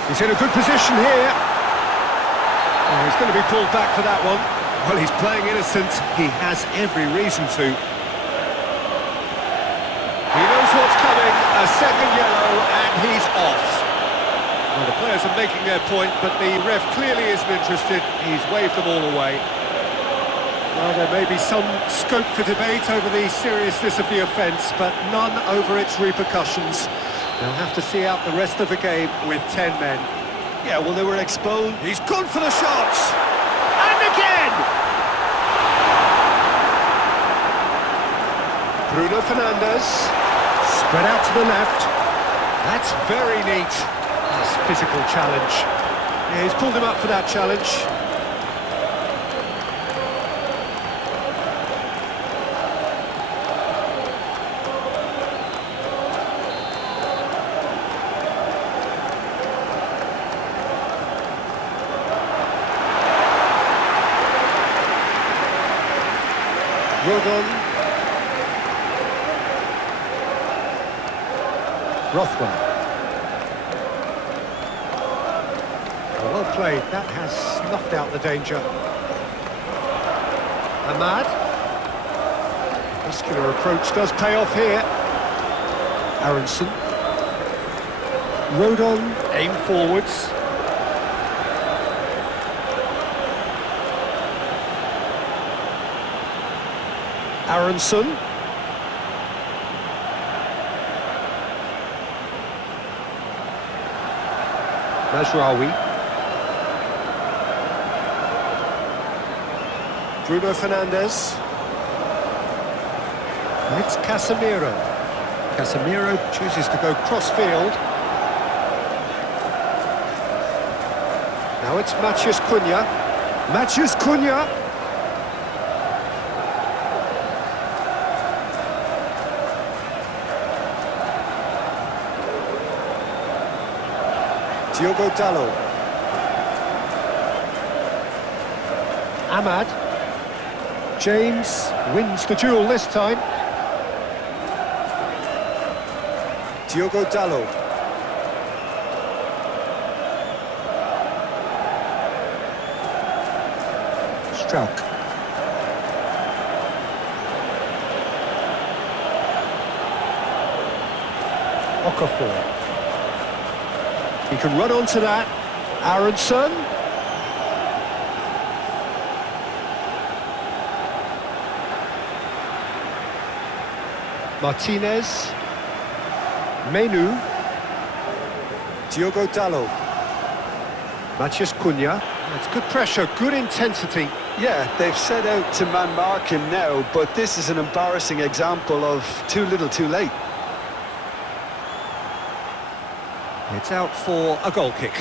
He's in a good position here. Oh, he's going to be pulled back for that one. Well, he's playing innocent. He has every reason to. He knows what's coming. A second yellow, and he's off. Well, the players are making their point, but the ref clearly isn't interested. He's waved them all away. Well, there may be some scope for debate over the seriousness of the offence, but none over its repercussions. They'll have to see out the rest of the game with 10 men. Yeah, well, they were exposed. He's gone for the shots! And again! Bruno Fernandes. Spread out to the left. That's very neat. Nice physical challenge. Yeah, he's pulled him up for that challenge. Rodon. Rothwell. Well played, that has snuffed out the danger. Ahmad. Muscular approach does pay off here. Aronson. Rodon, aim forwards. Aronson. Mazraoui. Bruno Fernandes. And it's Casemiro. Casemiro chooses to go cross-field. Now it's Matheus Cunha. Matheus Cunha. Diogo Dalot. Ahmad. James wins the duel this time. Diogo Dalot. Struijk. Okafor. He can run onto that. Aronson. Martinez. Menu. Diogo Dalot. Matheus Cunha. That's good pressure, good intensity. Yeah, they've set out to man-mark him now, but this is an embarrassing example of too little too late. It's out for a goal kick.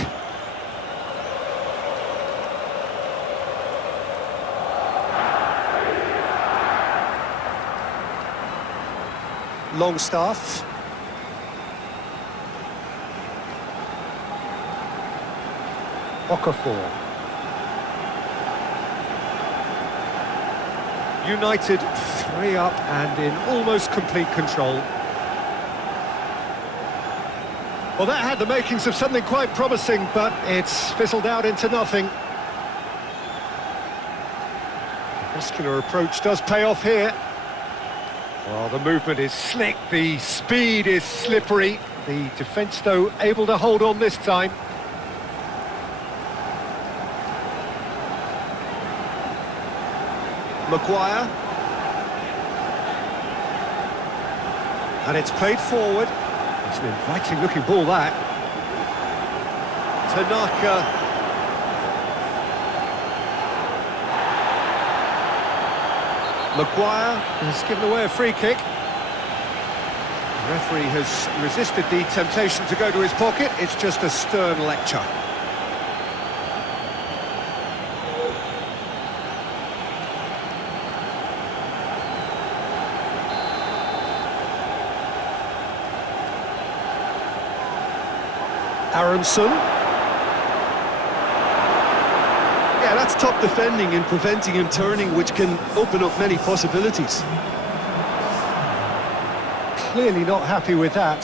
Longstaff. Okafor. United 3 up and in almost complete control. Well, that had the makings of something quite promising, but it's fizzled out into nothing. The muscular approach does pay off here. Well, the movement is slick, the speed is slippery. The defence, though, able to hold on this time. Maguire. And it's played forward. It's an inviting looking ball, that. Tanaka. Maguire. Has given away a free kick. The referee has resisted the temptation to go to his pocket. It's just a stern lecture. Aronson. Yeah, that's top defending and preventing him turning, which can open up many possibilities. Clearly not happy with that.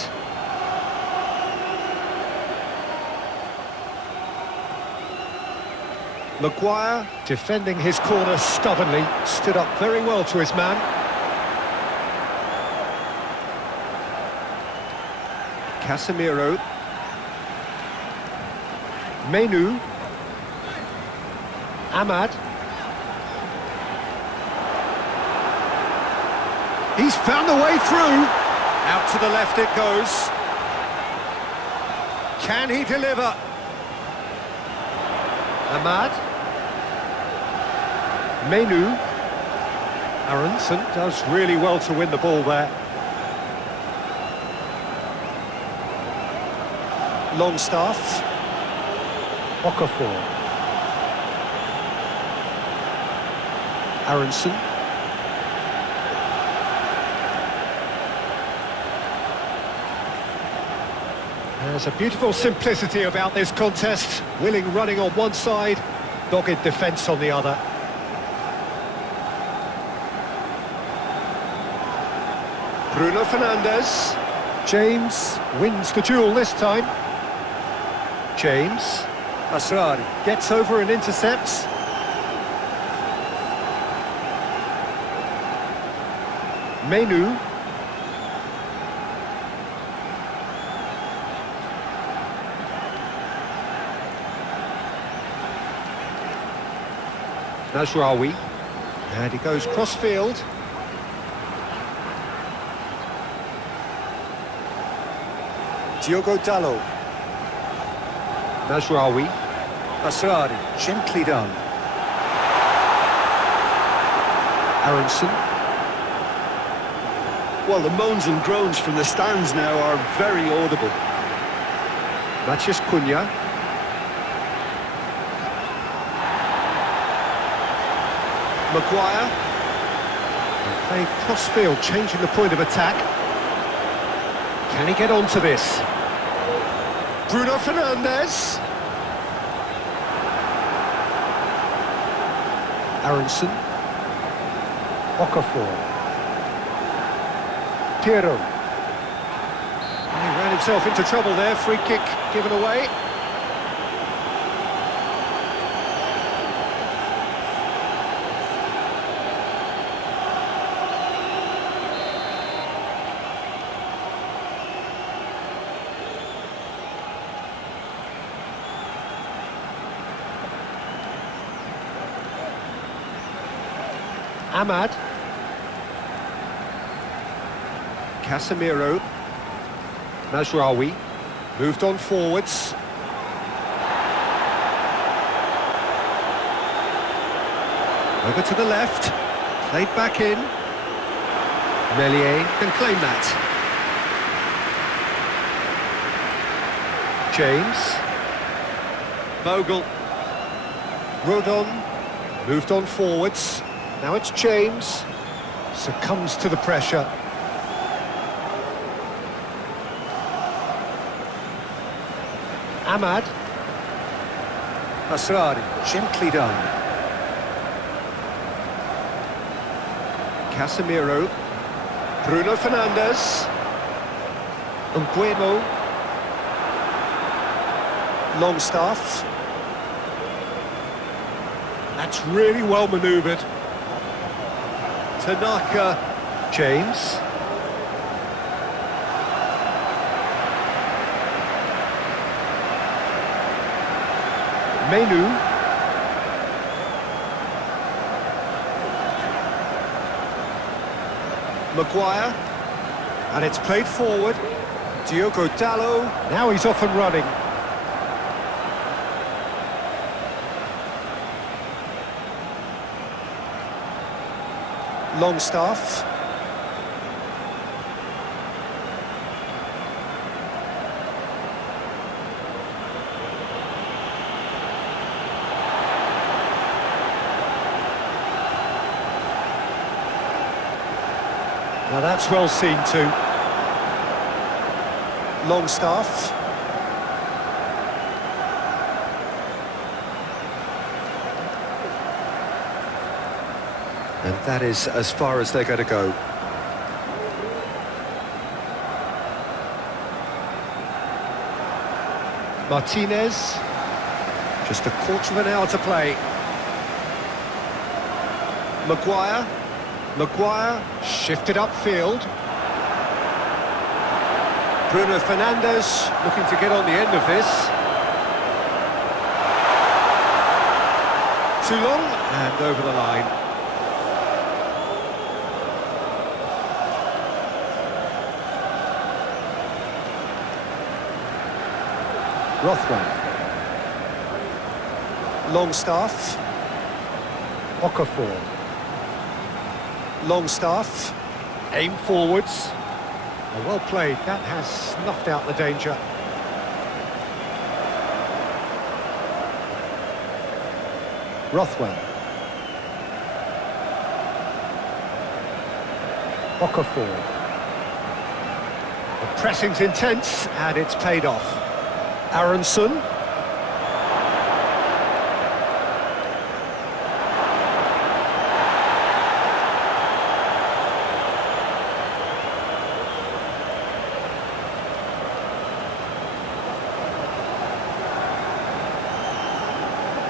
Maguire. Defending his corner stubbornly, stood up very well to his man. Casemiro. Menu. Ahmad. He's found the way through. Out to the left it goes. Can he deliver? Ahmad. Menu. Aronson does really well to win the ball there. Longstaff. Okafor. Aronson. There's a beautiful simplicity about this contest. Willing running on one side, dogged defence on the other. Bruno Fernandes. James wins the duel this time. James. Asrari gets over and intercepts. Menu. Nasraoui. And he goes cross-field. Diogo Dalot. Nasraoui. Asrari, gently done. Aronson. Well, the moans and groans from the stands now are very audible. Matheus Cunha. Maguire. Playing cross-field, changing the point of attack. Can he get onto this? Bruno Fernandes. Aronson. Okafor. Piero. He ran himself into trouble there. Free kick given away. Ahmad. Casemiro. Nasraoui. Moved on forwards. Over to the left. Played back in. Meslier can claim that. James. Vogel. Rodon. Moved on forwards. Now it's James. Succumbs to the pressure. Ahmad. Asrari, gently done. Casemiro. Bruno Fernandes. Nguemo. Longstaff. That's really well manoeuvred. Tanaka. James. Menu. Maguire. And it's played forward. Diogo Dalot. Now he's off and running. Longstaff. Now that's well seen too. Longstaff. And that is as far as they're going to go. Martinez. Just a quarter of an hour to play. Maguire. Maguire shifted upfield. Bruno Fernandes looking to get on the end of this. Too long and over the line. Rothwell. Longstaff. Okafor. Longstaff. Aim forwards. Oh, well played. That has snuffed out the danger. Rothwell. Okafor. The pressing's intense and it's paid off. Aronson.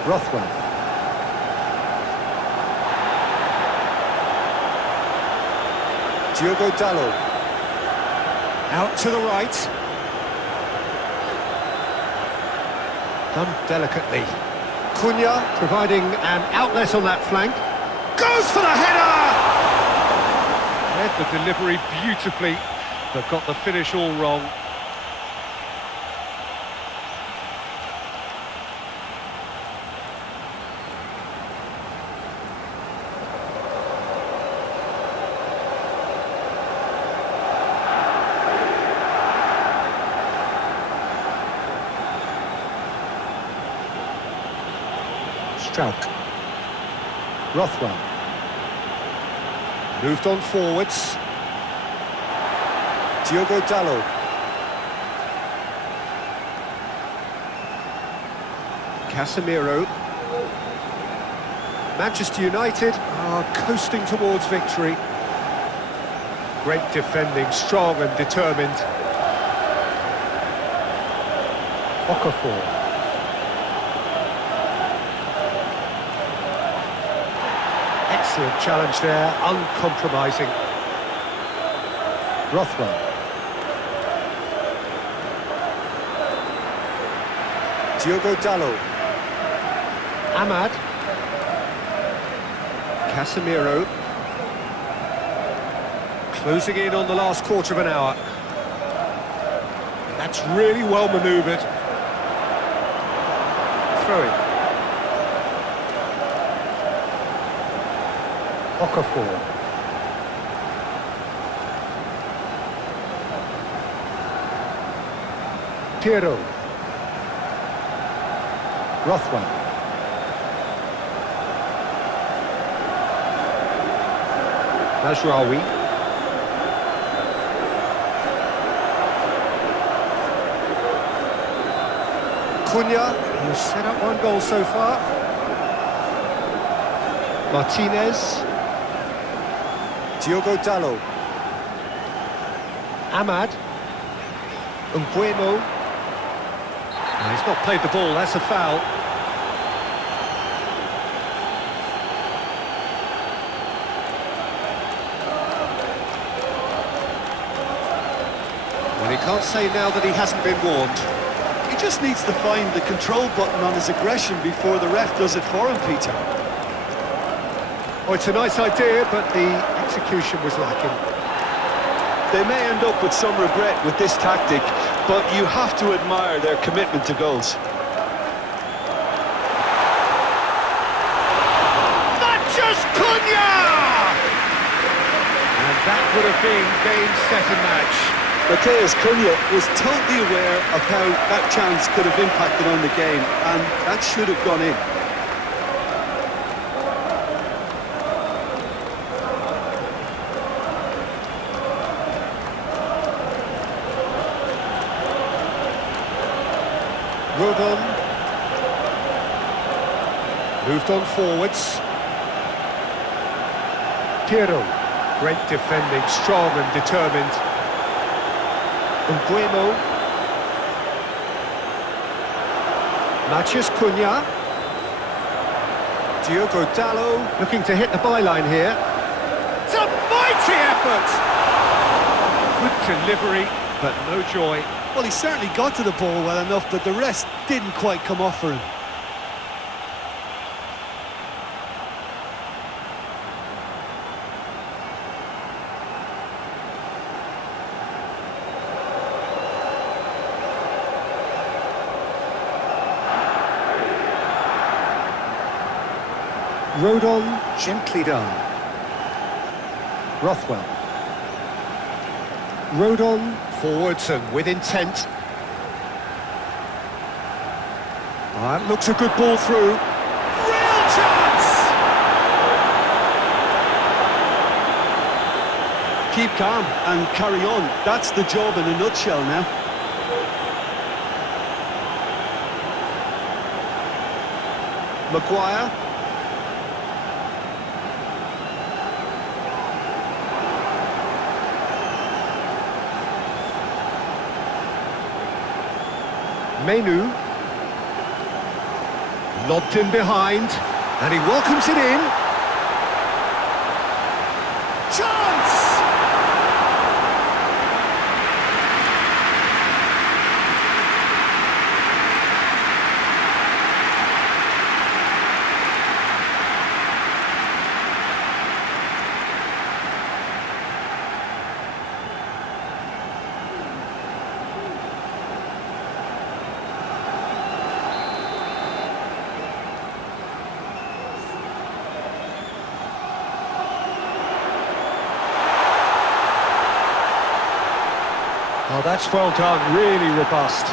Rothwell. Diogo Dalot. Out to the right. Done delicately. Cunha providing an outlet on that flank. Goes for the header! Read the delivery beautifully, but got the finish all wrong. Strauch. Rothwell. Moved on forwards. Diogo Dalot. Casemiro. Manchester United are coasting towards victory. Great defending, strong and determined. Okafor. Excellent challenge there, uncompromising. Rothwell. Diogo Dalot. Ahmad. Casemiro. Closing in on the last quarter of an hour. That's really well manoeuvred. Throw-in. Okafor. Piero. Rothwell. Mazraoui. Cunha, who's set up one goal so far. Martinez. Diogo Dalot. Ahmad. Umbuemo. He's not played the ball, that's a foul. Well, he can't say now that he hasn't been warned. He just needs to find the control button on his aggression before the ref does it for him, Peter. Oh, it's a nice idea, but the execution was lacking. They may end up with some regret with this tactic, but you have to admire their commitment to goals. And that would have been game, set and match. Mateus Cunha was totally aware of how that chance could have impacted on the game, and that should have gone in. Rodon. Moved on forwards. Piero. Great defending, strong and determined. Nguemo. Mateus Cunha. Diogo Dalot looking to hit the byline here. It's a mighty effort! Good delivery, but no joy. Well, he certainly got to the ball well enough, but the rest didn't quite come off for him. Rodon, gently done. Rothwell. Rodon, forwards and with intent. That looks a good ball through. Real chance! Keep calm and carry on. That's the job in a nutshell now. Maguire. Menu. Lobbed in behind, and he welcomes it in. Chance! Oh, that's well done, really robust.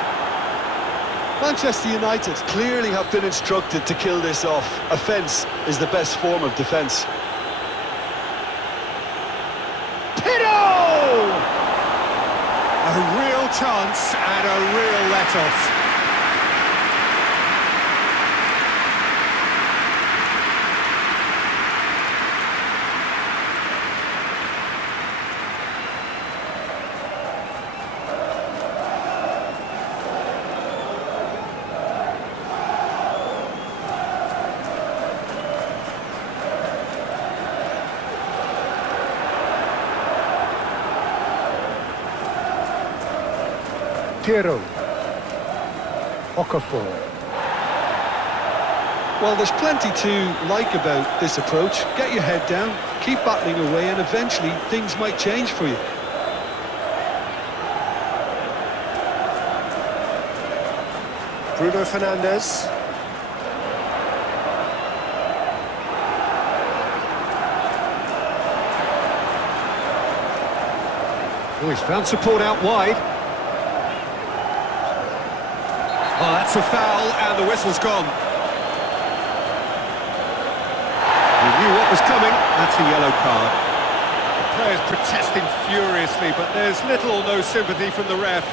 Manchester United clearly have been instructed to kill this off. Offence is the best form of defence. Pino! A real chance and a real let-off. Piero. Okafor. Well, there's plenty to like about this approach. Get your head down, keep battling away, and eventually things might change for you. Bruno Fernandes. Oh, he's found support out wide. Oh, that's a foul, and the whistle's gone. He knew what was coming. That's a yellow card. The players protesting furiously, but there's little or no sympathy from the ref.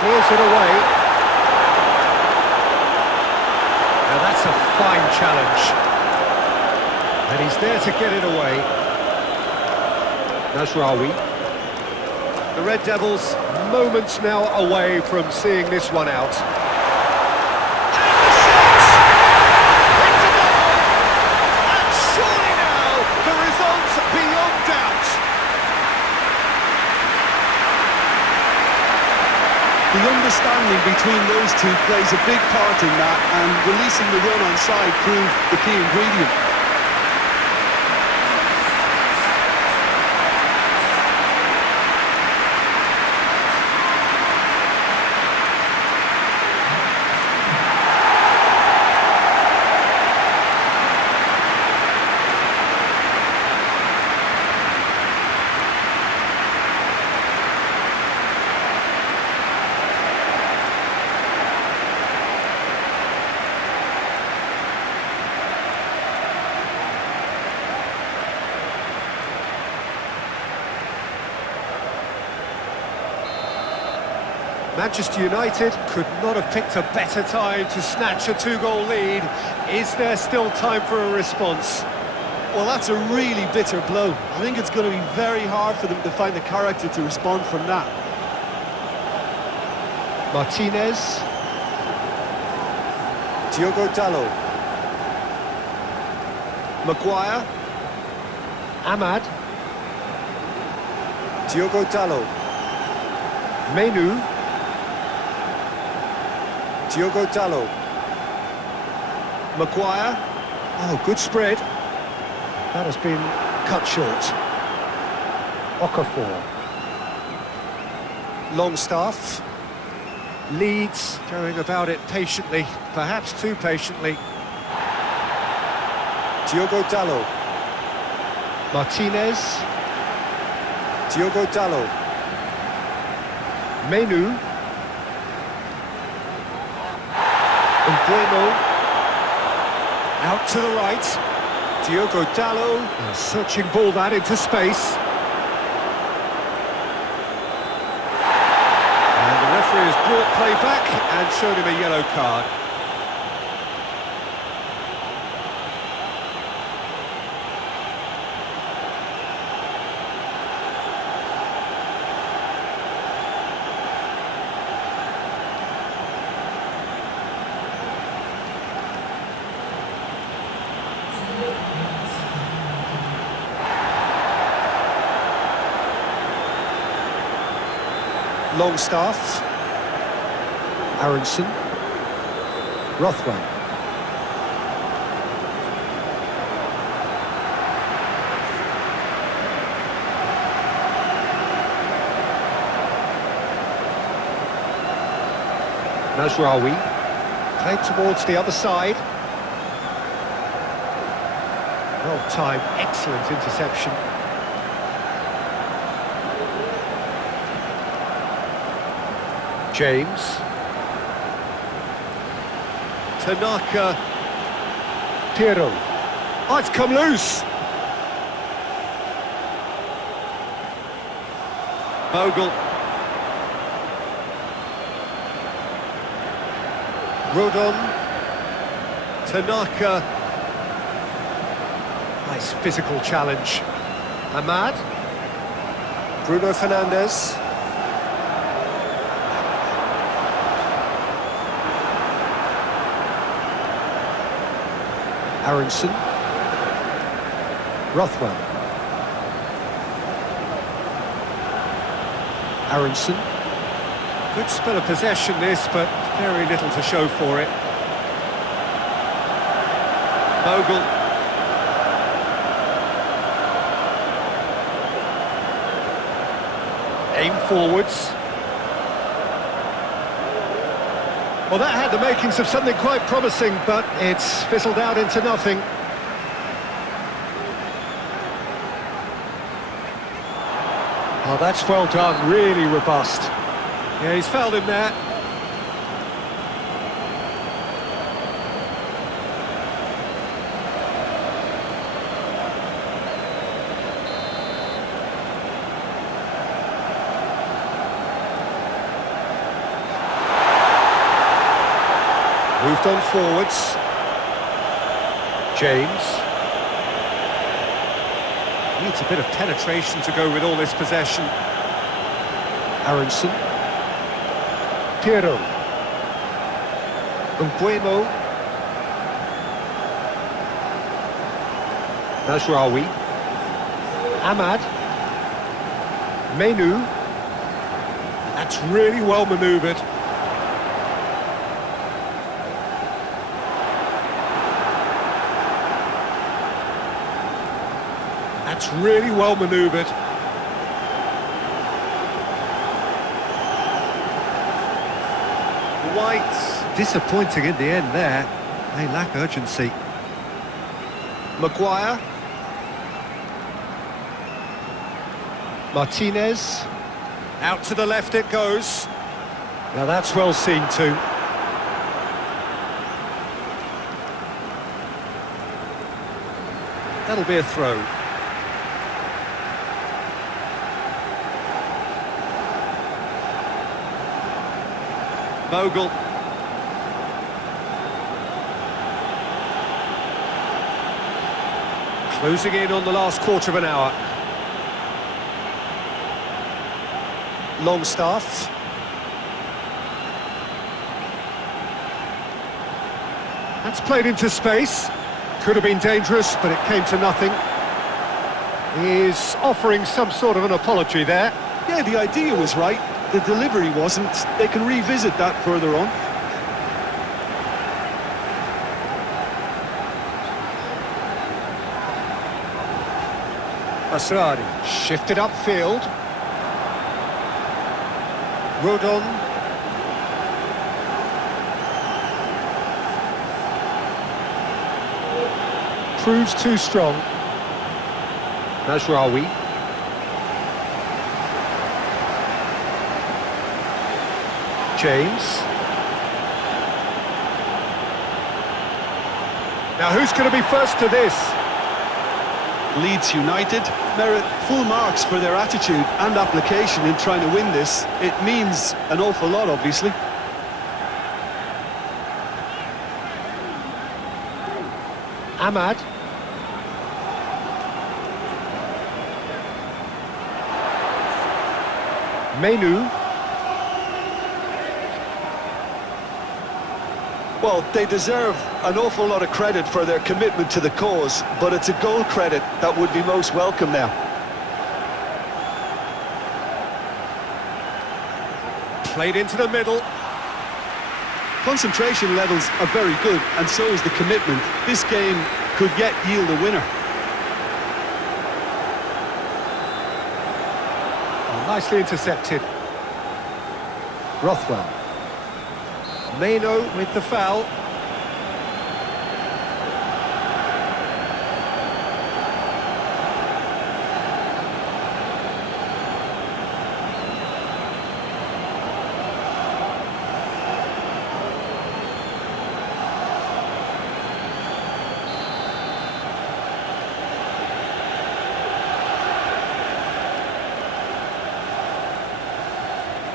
Clears it away. Now that's a fine challenge. And he's there to get it away. Nasraoui. The Red Devils moments now away from seeing this one out. And the shot! It's a goal! And surely now the result's beyond doubt. understanding between those two plays a big part in that, and releasing the run on side proved the key ingredient. Manchester United could not have picked a better time to snatch a two-goal lead. Is there still time for a response? Well, that's a really bitter blow. I think it's going to be very hard for them to find the character to respond from that. Martinez. Diogo Dalot. Maguire. Ahmad. Diogo Dalot. Menu. Diogo Dalot. Maguire. Oh, good spread. That has been cut short. Okafor. Longstaff. Leeds going about it patiently, perhaps too patiently. Diogo Dalot. Martinez. Diogo Dalot. Menu. Mbuemo. Out to the right. Diogo Dalot. A searching ball that into space. And the referee has brought play back and showed him a yellow card. Longstaff. Aronson. Rothwell. Nasraoui. Played towards the other side. Well timed, excellent interception. James. Tanaka. Piero. Oh, it's come loose. Bogle. Rodon. Tanaka. Nice physical challenge. Ahmad. Bruno Fernandes. Aronson. Rothwell. Aronson. Good spell of possession this, but very little to show for it. Bogle. Aim forwards. Well, that had the makings of something quite promising, but it's fizzled out into nothing. Oh, that's well done, really robust. Yeah, he's fouled him there. Moved on forwards. James. Needs a bit of penetration to go with all this possession. Aronson. Piero. Mbuemo. Nasraoui. Ahmad. Menu. That's really well manoeuvred. That's really well manoeuvred. White. Disappointing in the end there. They lack urgency. Maguire. Martinez. Out to the left it goes. Now that's well seen too. That'll be a throw. Vogel. Closing in on the last quarter of an hour. Longstaff. That's played into space. Could have been dangerous, but it came to nothing. He's offering some sort of an apology there. Yeah, the idea was right. The delivery wasn't. They can revisit that further on. Asrari shifted upfield. Rodon. Proves too strong. Najraoui. James. Now who's going to be first to this? Leeds United merit full marks for their attitude and application in trying to win this. It means an awful lot, obviously. Ahmad. Menu. Well, they deserve an awful lot of credit for their commitment to the cause, but it's a goal credit that would be most welcome now. Played into the middle. Concentration levels are very good, and so is the commitment. This game could yet yield a winner. Oh, nicely intercepted. Rothwell. Meno with the foul.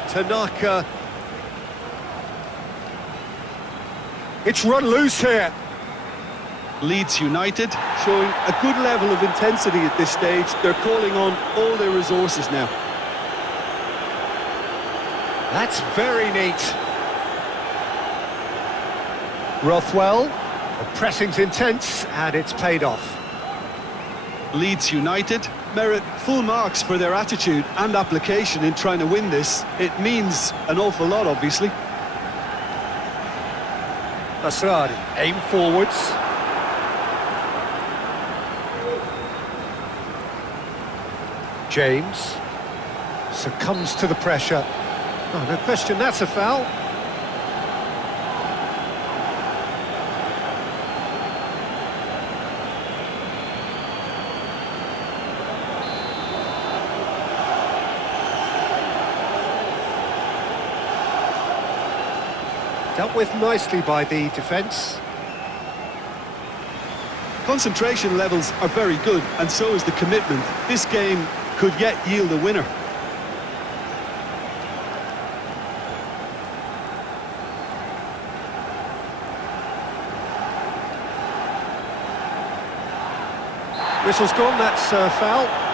Tanaka. It's run loose here. Leeds United showing a good level of intensity at this stage. They're calling on all their resources now. That's very neat. Rothwell. The pressing's intense and it's paid off. Leeds United merit full marks for their attitude and application in trying to win this. It means an awful lot, obviously. Asrari, aim forwards. James succumbs to the pressure. Oh, no question, that's a foul. Dealt with nicely by the defence. Concentration levels are very good, and so is the commitment. This game could yet yield a winner. Whistle's gone, that's a foul.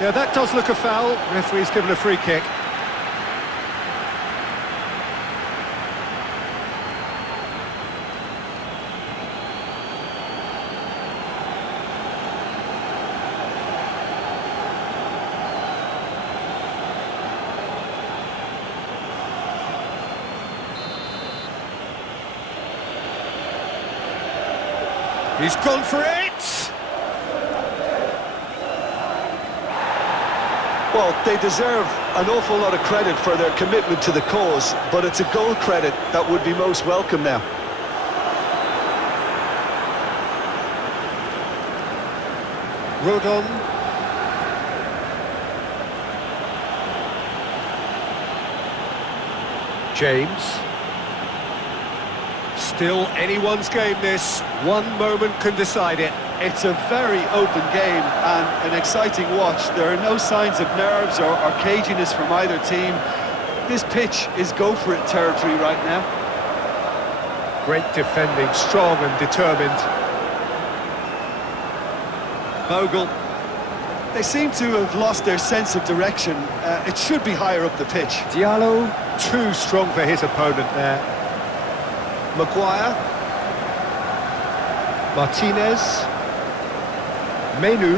Yeah, that does look a foul. Referee's given a free kick. He's gone for it! Well, they deserve an awful lot of credit for their commitment to the cause, but it's a goal credit that would be most welcome now. Rodon. James. Still anyone's game this. One moment can decide it. It's a very open game and an exciting watch. There are no signs of nerves or caginess from either team. This pitch is go-for-it territory right now. Great defending, strong and determined. Bogle. They seem to have lost their sense of direction. It should be higher up the pitch. Diallo, too strong for his opponent there. Maguire. Martinez. Menu.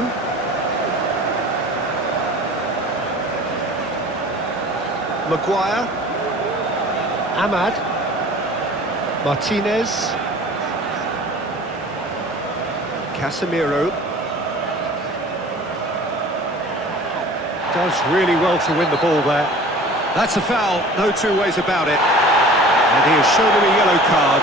Maguire. Ahmad. Martinez. Casemiro. Does really well to win the ball there. That's a foul, no two ways about it. And he has shown him a yellow card.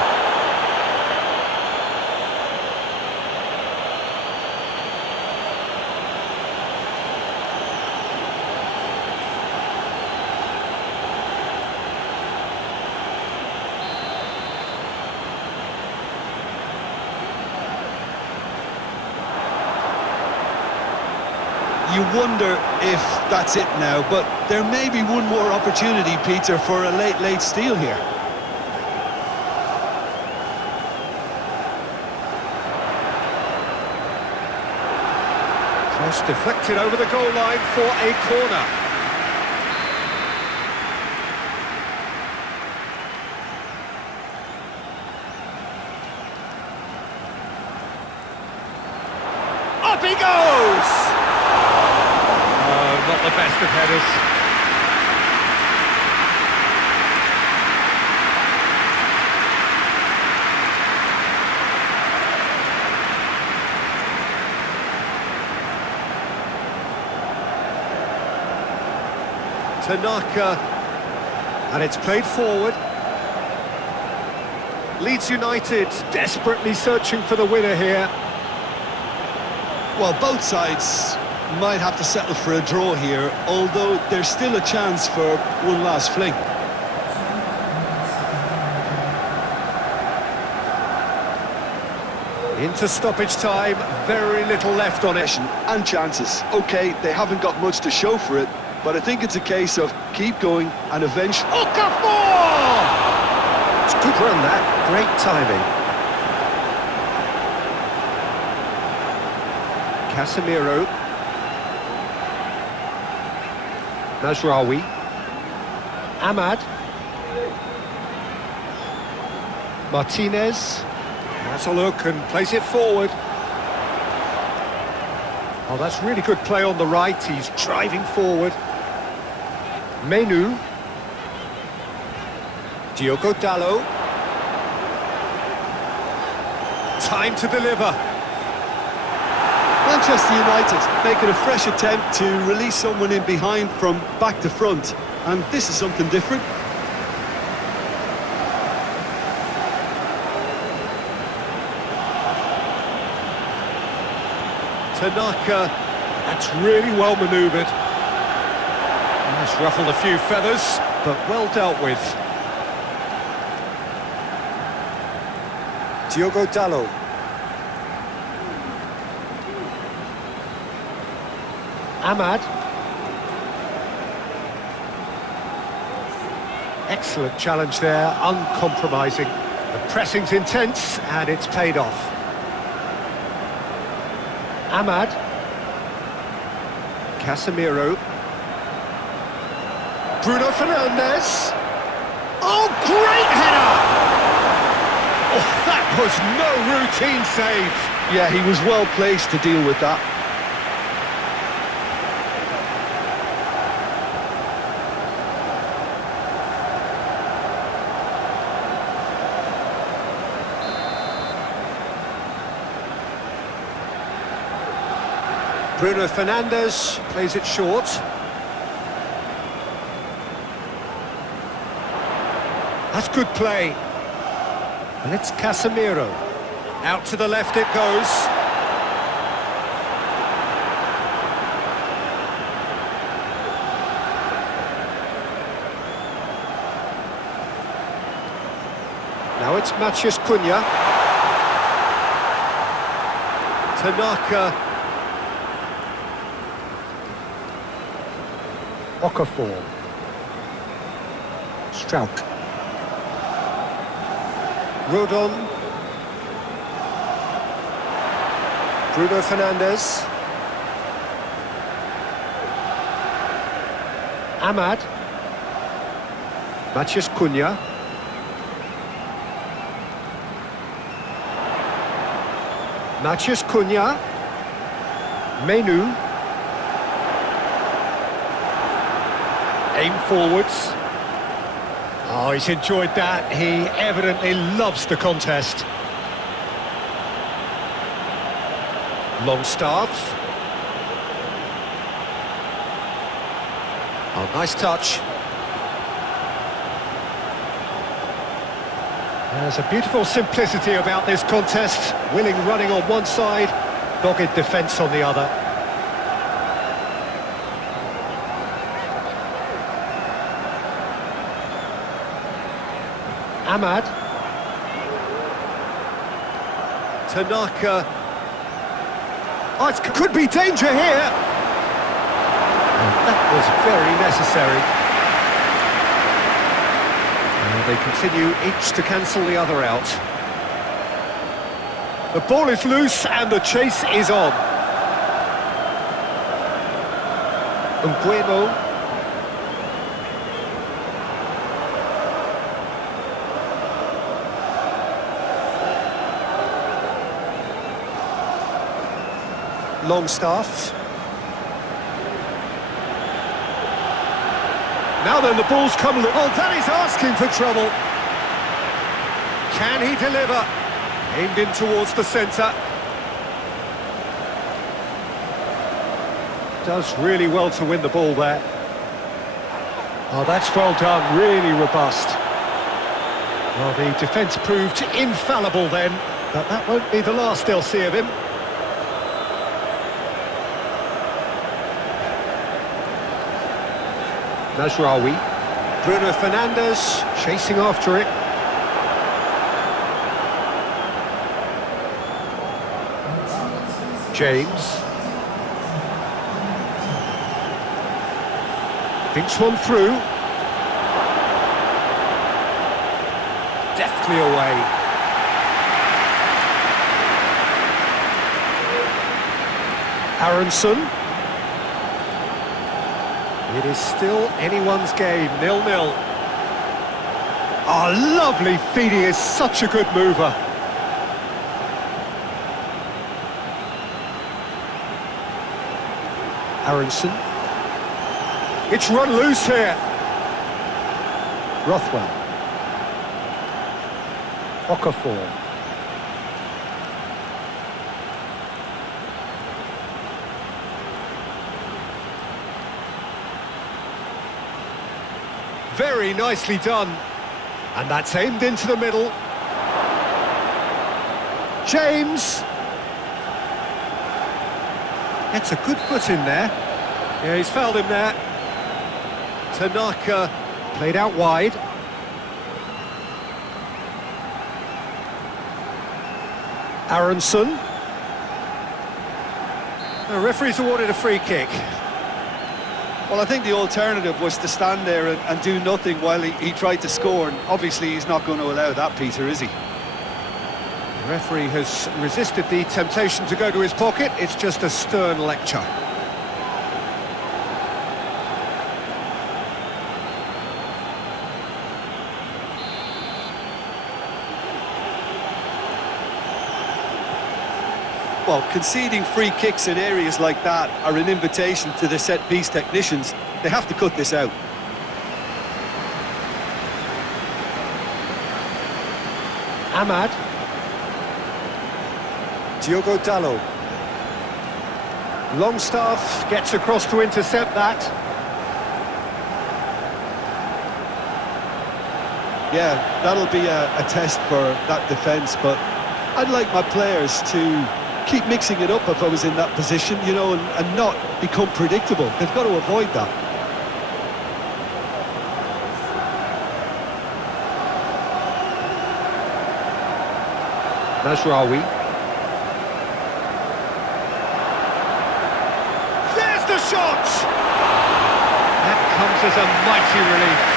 You wonder if that's it now, but there may be one more opportunity, Peter, for a late steal here. Cross deflected over the goal line for a corner. Up he goes! Not the best of headers. Tanaka, and it's played forward. Leeds United desperately searching for the winner here. Well, both sides might have to settle for a draw here, although there's still a chance for one last fling. Into stoppage time, very little left on it. And chances. OK, they haven't got much to show for it, but I think it's a case of keep going and eventually... Okafor! It's a good run, that. Great timing. Casemiro. Mazraoui. Ahmad. Martinez. Has a look and plays it forward. Oh, that's really good play on the right. He's driving forward. Menu. Diogo Dalot. Time to deliver. Manchester United making a fresh attempt to release someone in behind from back to front, and this is something different. Tanaka, that's really well manoeuvred. That's ruffled a few feathers, but well dealt with. Diogo Dalot. Ahmad. Excellent challenge there, uncompromising. The pressing's intense, and it's paid off. Ahmad. Casemiro. Bruno Fernandes. Oh, great header! Oh, that was no routine save. Yeah, he was well placed to deal with that. Bruno Fernandes plays it short. That's good play. And it's Casemiro. Out to the left it goes. Now it's Matheus Cunha. Tanaka. Okafor. Strauch. Rodon. Bruno Fernandes. Ahmad. Matheus Cunha. Matheus Cunha. Menu. Aim forwards. Oh, he's enjoyed that. He evidently loves the contest. Longstaff. Oh, nice touch. There's a beautiful simplicity about this contest. Willing running on one side, dogged defence on the other. Ahmad. Tanaka. Oh, it could be danger here. And that was very necessary. And they continue each to cancel the other out. The ball is loose and the chase is on. Nguemo. Longstaff. Now then, the ball's come. Oh, that is asking for trouble. Can he deliver? Aimed in towards the centre. Does really well to win the ball there. Oh, that's well done. Really robust. Well, the defence proved infallible then, but that won't be the last they'll see of him. Mazraoui. Bruno Fernandes chasing after it. James. Thinks one through. Deftly away. Aronson. It is still anyone's game, 0-0. Oh, lovely feed, he is such a good mover. Aronson. It's run loose here. Rothwell. Okafor. Very nicely done. And that's aimed into the middle. James. Gets a good foot in there. Yeah, he's fouled him there. Tanaka played out wide. Aronson. The referee's awarded a free kick. Well, I think the alternative was to stand there and do nothing while he tried to score, and obviously he's not going to allow that, Peter, is he? The referee has resisted the temptation to go to his pocket. It's just a stern lecture. Well, conceding free kicks in areas like that are an invitation to the set-piece technicians. They have to cut this out. Ahmad. Diogo Dalot. Longstaff gets across to intercept that. Yeah, that'll be a test for that defence, but I'd like my players to keep mixing it up if I was in that position, you know, and not become predictable. They've got to avoid that. Nasraoui. There's the shot! That comes as a mighty relief.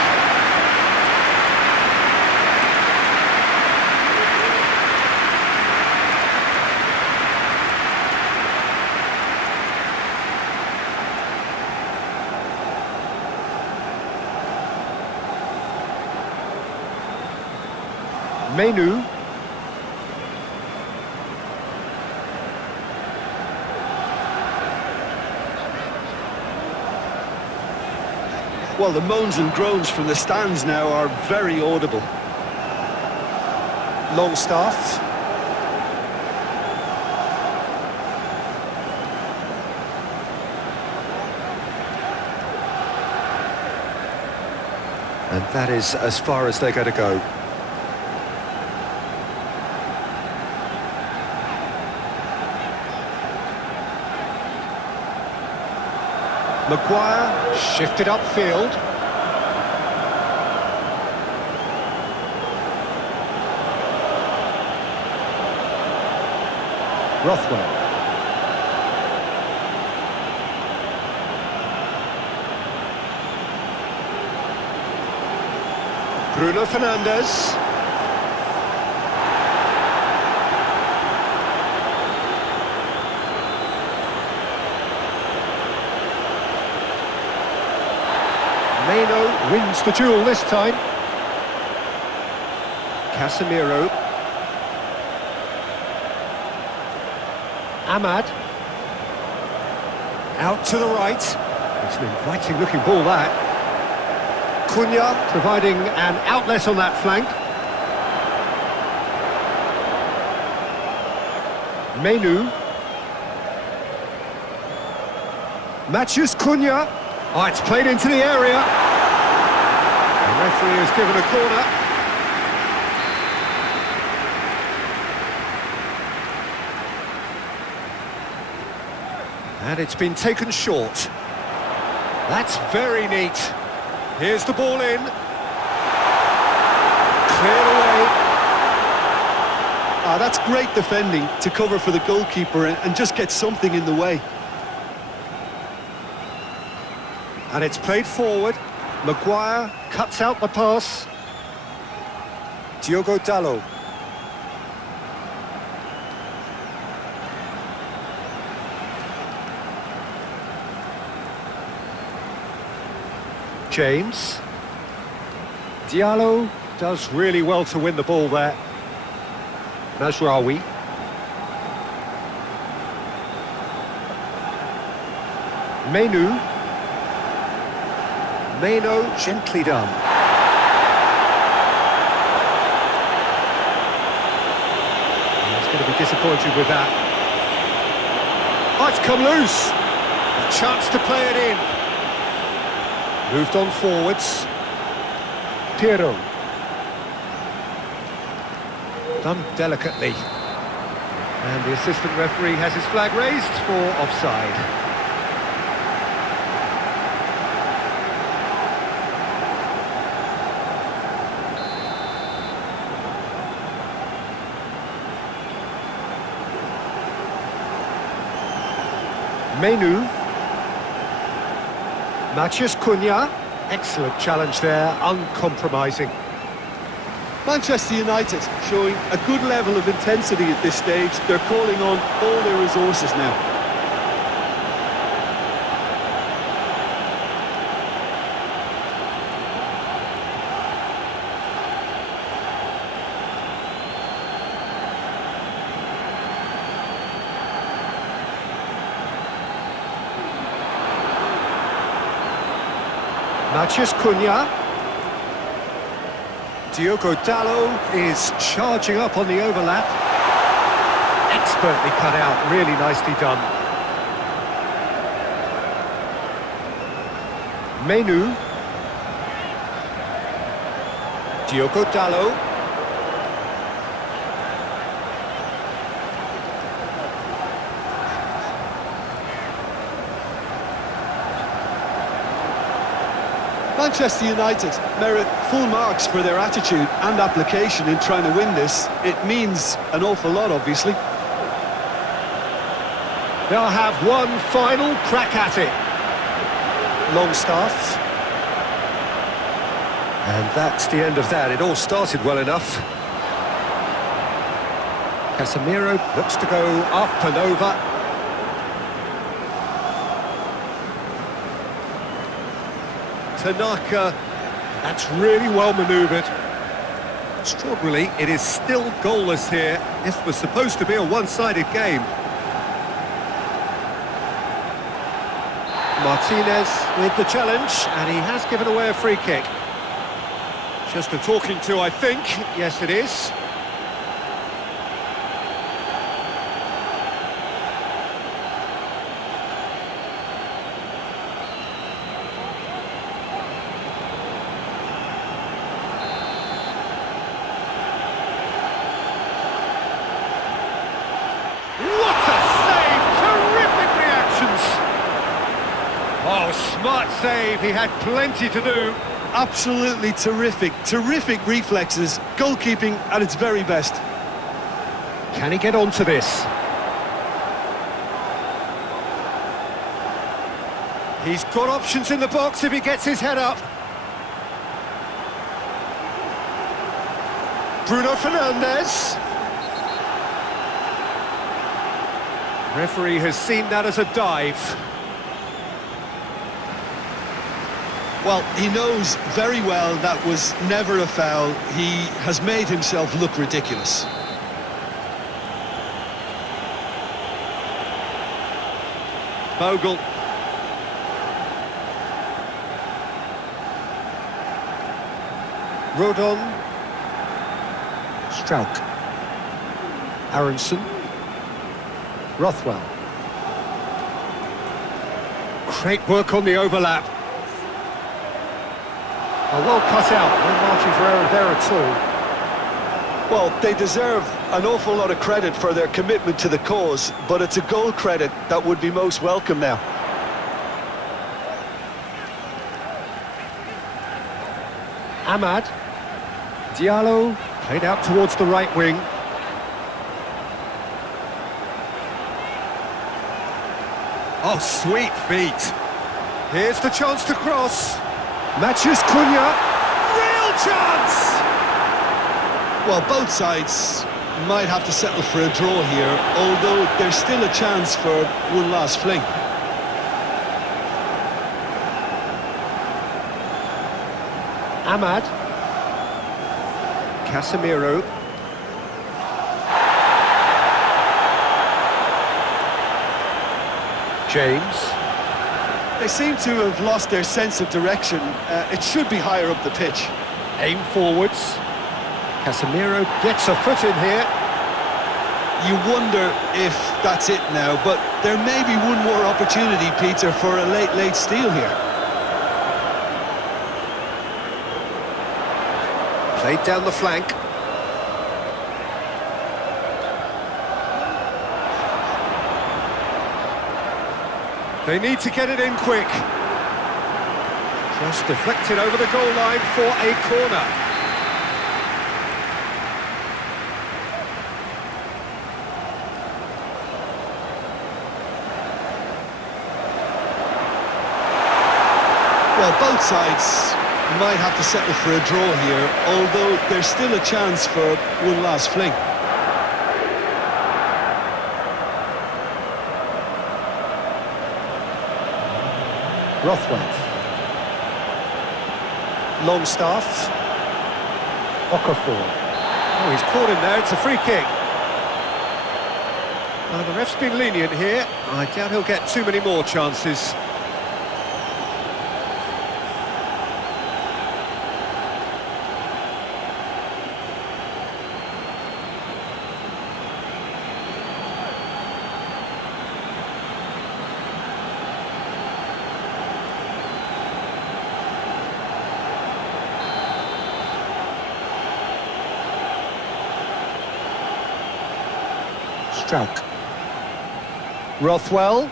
Menu. Well, the moans and groans from the stands now are very audible. Longstaff. And that is as far as they're going to go. Maguire shifted upfield. Rothwell. Bruno Fernandes. Meno wins the duel this time. Casemiro. Ahmad. Out to the right. It's an inviting looking ball, that. Cunha providing an outlet on that flank. Menu. Matheus Cunha. Oh, it's played into the area. The referee has given a corner. And it's been taken short. That's very neat. Here's the ball in. Cleared away. Ah, that's great defending to cover for the goalkeeper and just get something in the way. And it's played forward. Maguire cuts out the pass. Diogo Dalot. James. Diallo does really well to win the ball there. Nasraoui. Menu. Meno, gently done. He's going to be disappointed with that. Oh, it's come loose. A chance to play it in. Moved on forwards. Piero. Done delicately. And the assistant referee has his flag raised for offside. Menu. Matheus Cunha. Excellent challenge there, uncompromising. Manchester United showing a good level of intensity at this stage. They're calling on all their resources now. Matheus Cunha. Diogo Dalot is charging up on the overlap. Expertly cut out, really nicely done. Menu. Diogo Dalot. Manchester United merit full marks for their attitude and application in trying to win this. It means an awful lot, obviously. They'll have one final crack at it. Longstaff. And that's the end of that. It all started well enough. Casemiro looks to go up and over. Tanaka, that's really well manoeuvred. Strawberry, it is still goalless here. This was supposed to be a one-sided game. Martinez with the challenge, and he has given away a free kick. Just a talking to, I think. Yes, it is. Oh, smart save, he had plenty to do. Absolutely terrific, terrific reflexes, goalkeeping at its very best. Can he get onto this? He's got options in the box if he gets his head up. Bruno Fernandes. Referee has seen that as a dive. Well, he knows very well that was never a foul. He has made himself look ridiculous. Bogle. Rodon. Strauch. Aronson. Rothwell. Great work on the overlap. Well cut out, no margin for error there at all. Well, they deserve an awful lot of credit for their commitment to the cause, but it's a goal credit that would be most welcome now. Ahmad. Diallo, played out towards the right wing. Oh, sweet feet. Here's the chance to cross. Matthews Cunha, real chance! Well, both sides might have to settle for a draw here, although there's still a chance for one last fling. Ahmad. Casemiro. James. They seem to have lost their sense of direction. It should be higher up the pitch. Aim forwards. Casemiro gets a foot in here. You wonder if that's it now, but there may be one more opportunity, Peter, for a late steal here. Played down the flank. They need to get it in quick. Just deflected over the goal line for a corner. Well, both sides might have to settle for a draw here, although there's still a chance for one last fling. Rothwell. Longstaff. Okafor. Oh, he's caught him there, it's a free kick. The ref's been lenient here. I doubt he'll get too many more chances. Struck. Rothwell. Well,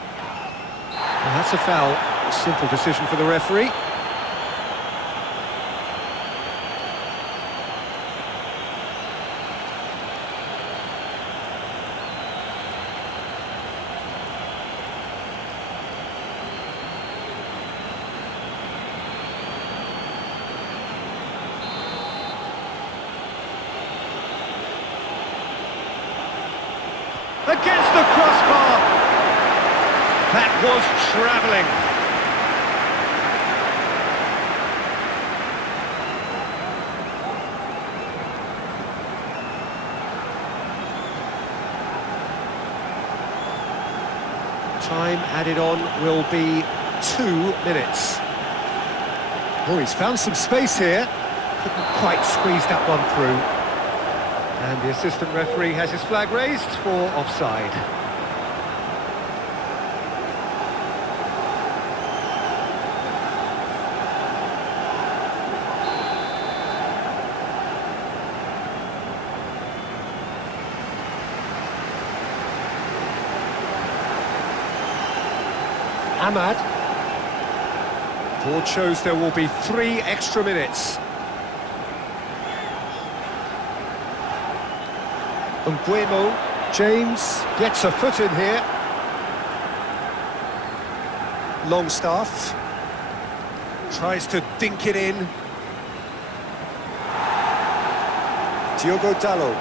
that's a foul. A simple decision for the referee. Against the crossbar. That was travelling. Time added on will be 2 minutes. Oh, he's found some space here. Couldn't quite squeeze that one through. And the assistant referee has his flag raised for offside. Ahmad. Board shows there will be 3 extra minutes. Nguemo, James gets a foot in here. Longstaff tries to dink it in. Diogo Dalot.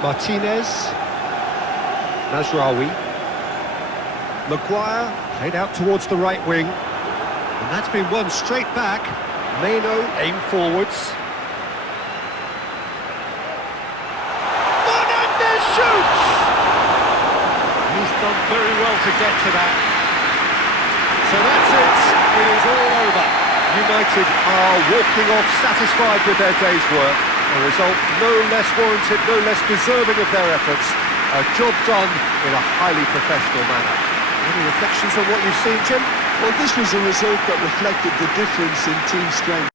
Martinez. Mazraoui. Maguire played out towards the right wing. And that's been won straight back. Meno aimed forwards. Shoots! He's done very well to get to that. So that's it. It is all over. United are walking off satisfied with their day's work. A result no less warranted, no less deserving of their efforts. A job done in a highly professional manner. Any reflections on what you've seen, Jim? Well, this was a result that reflected the difference in team strength.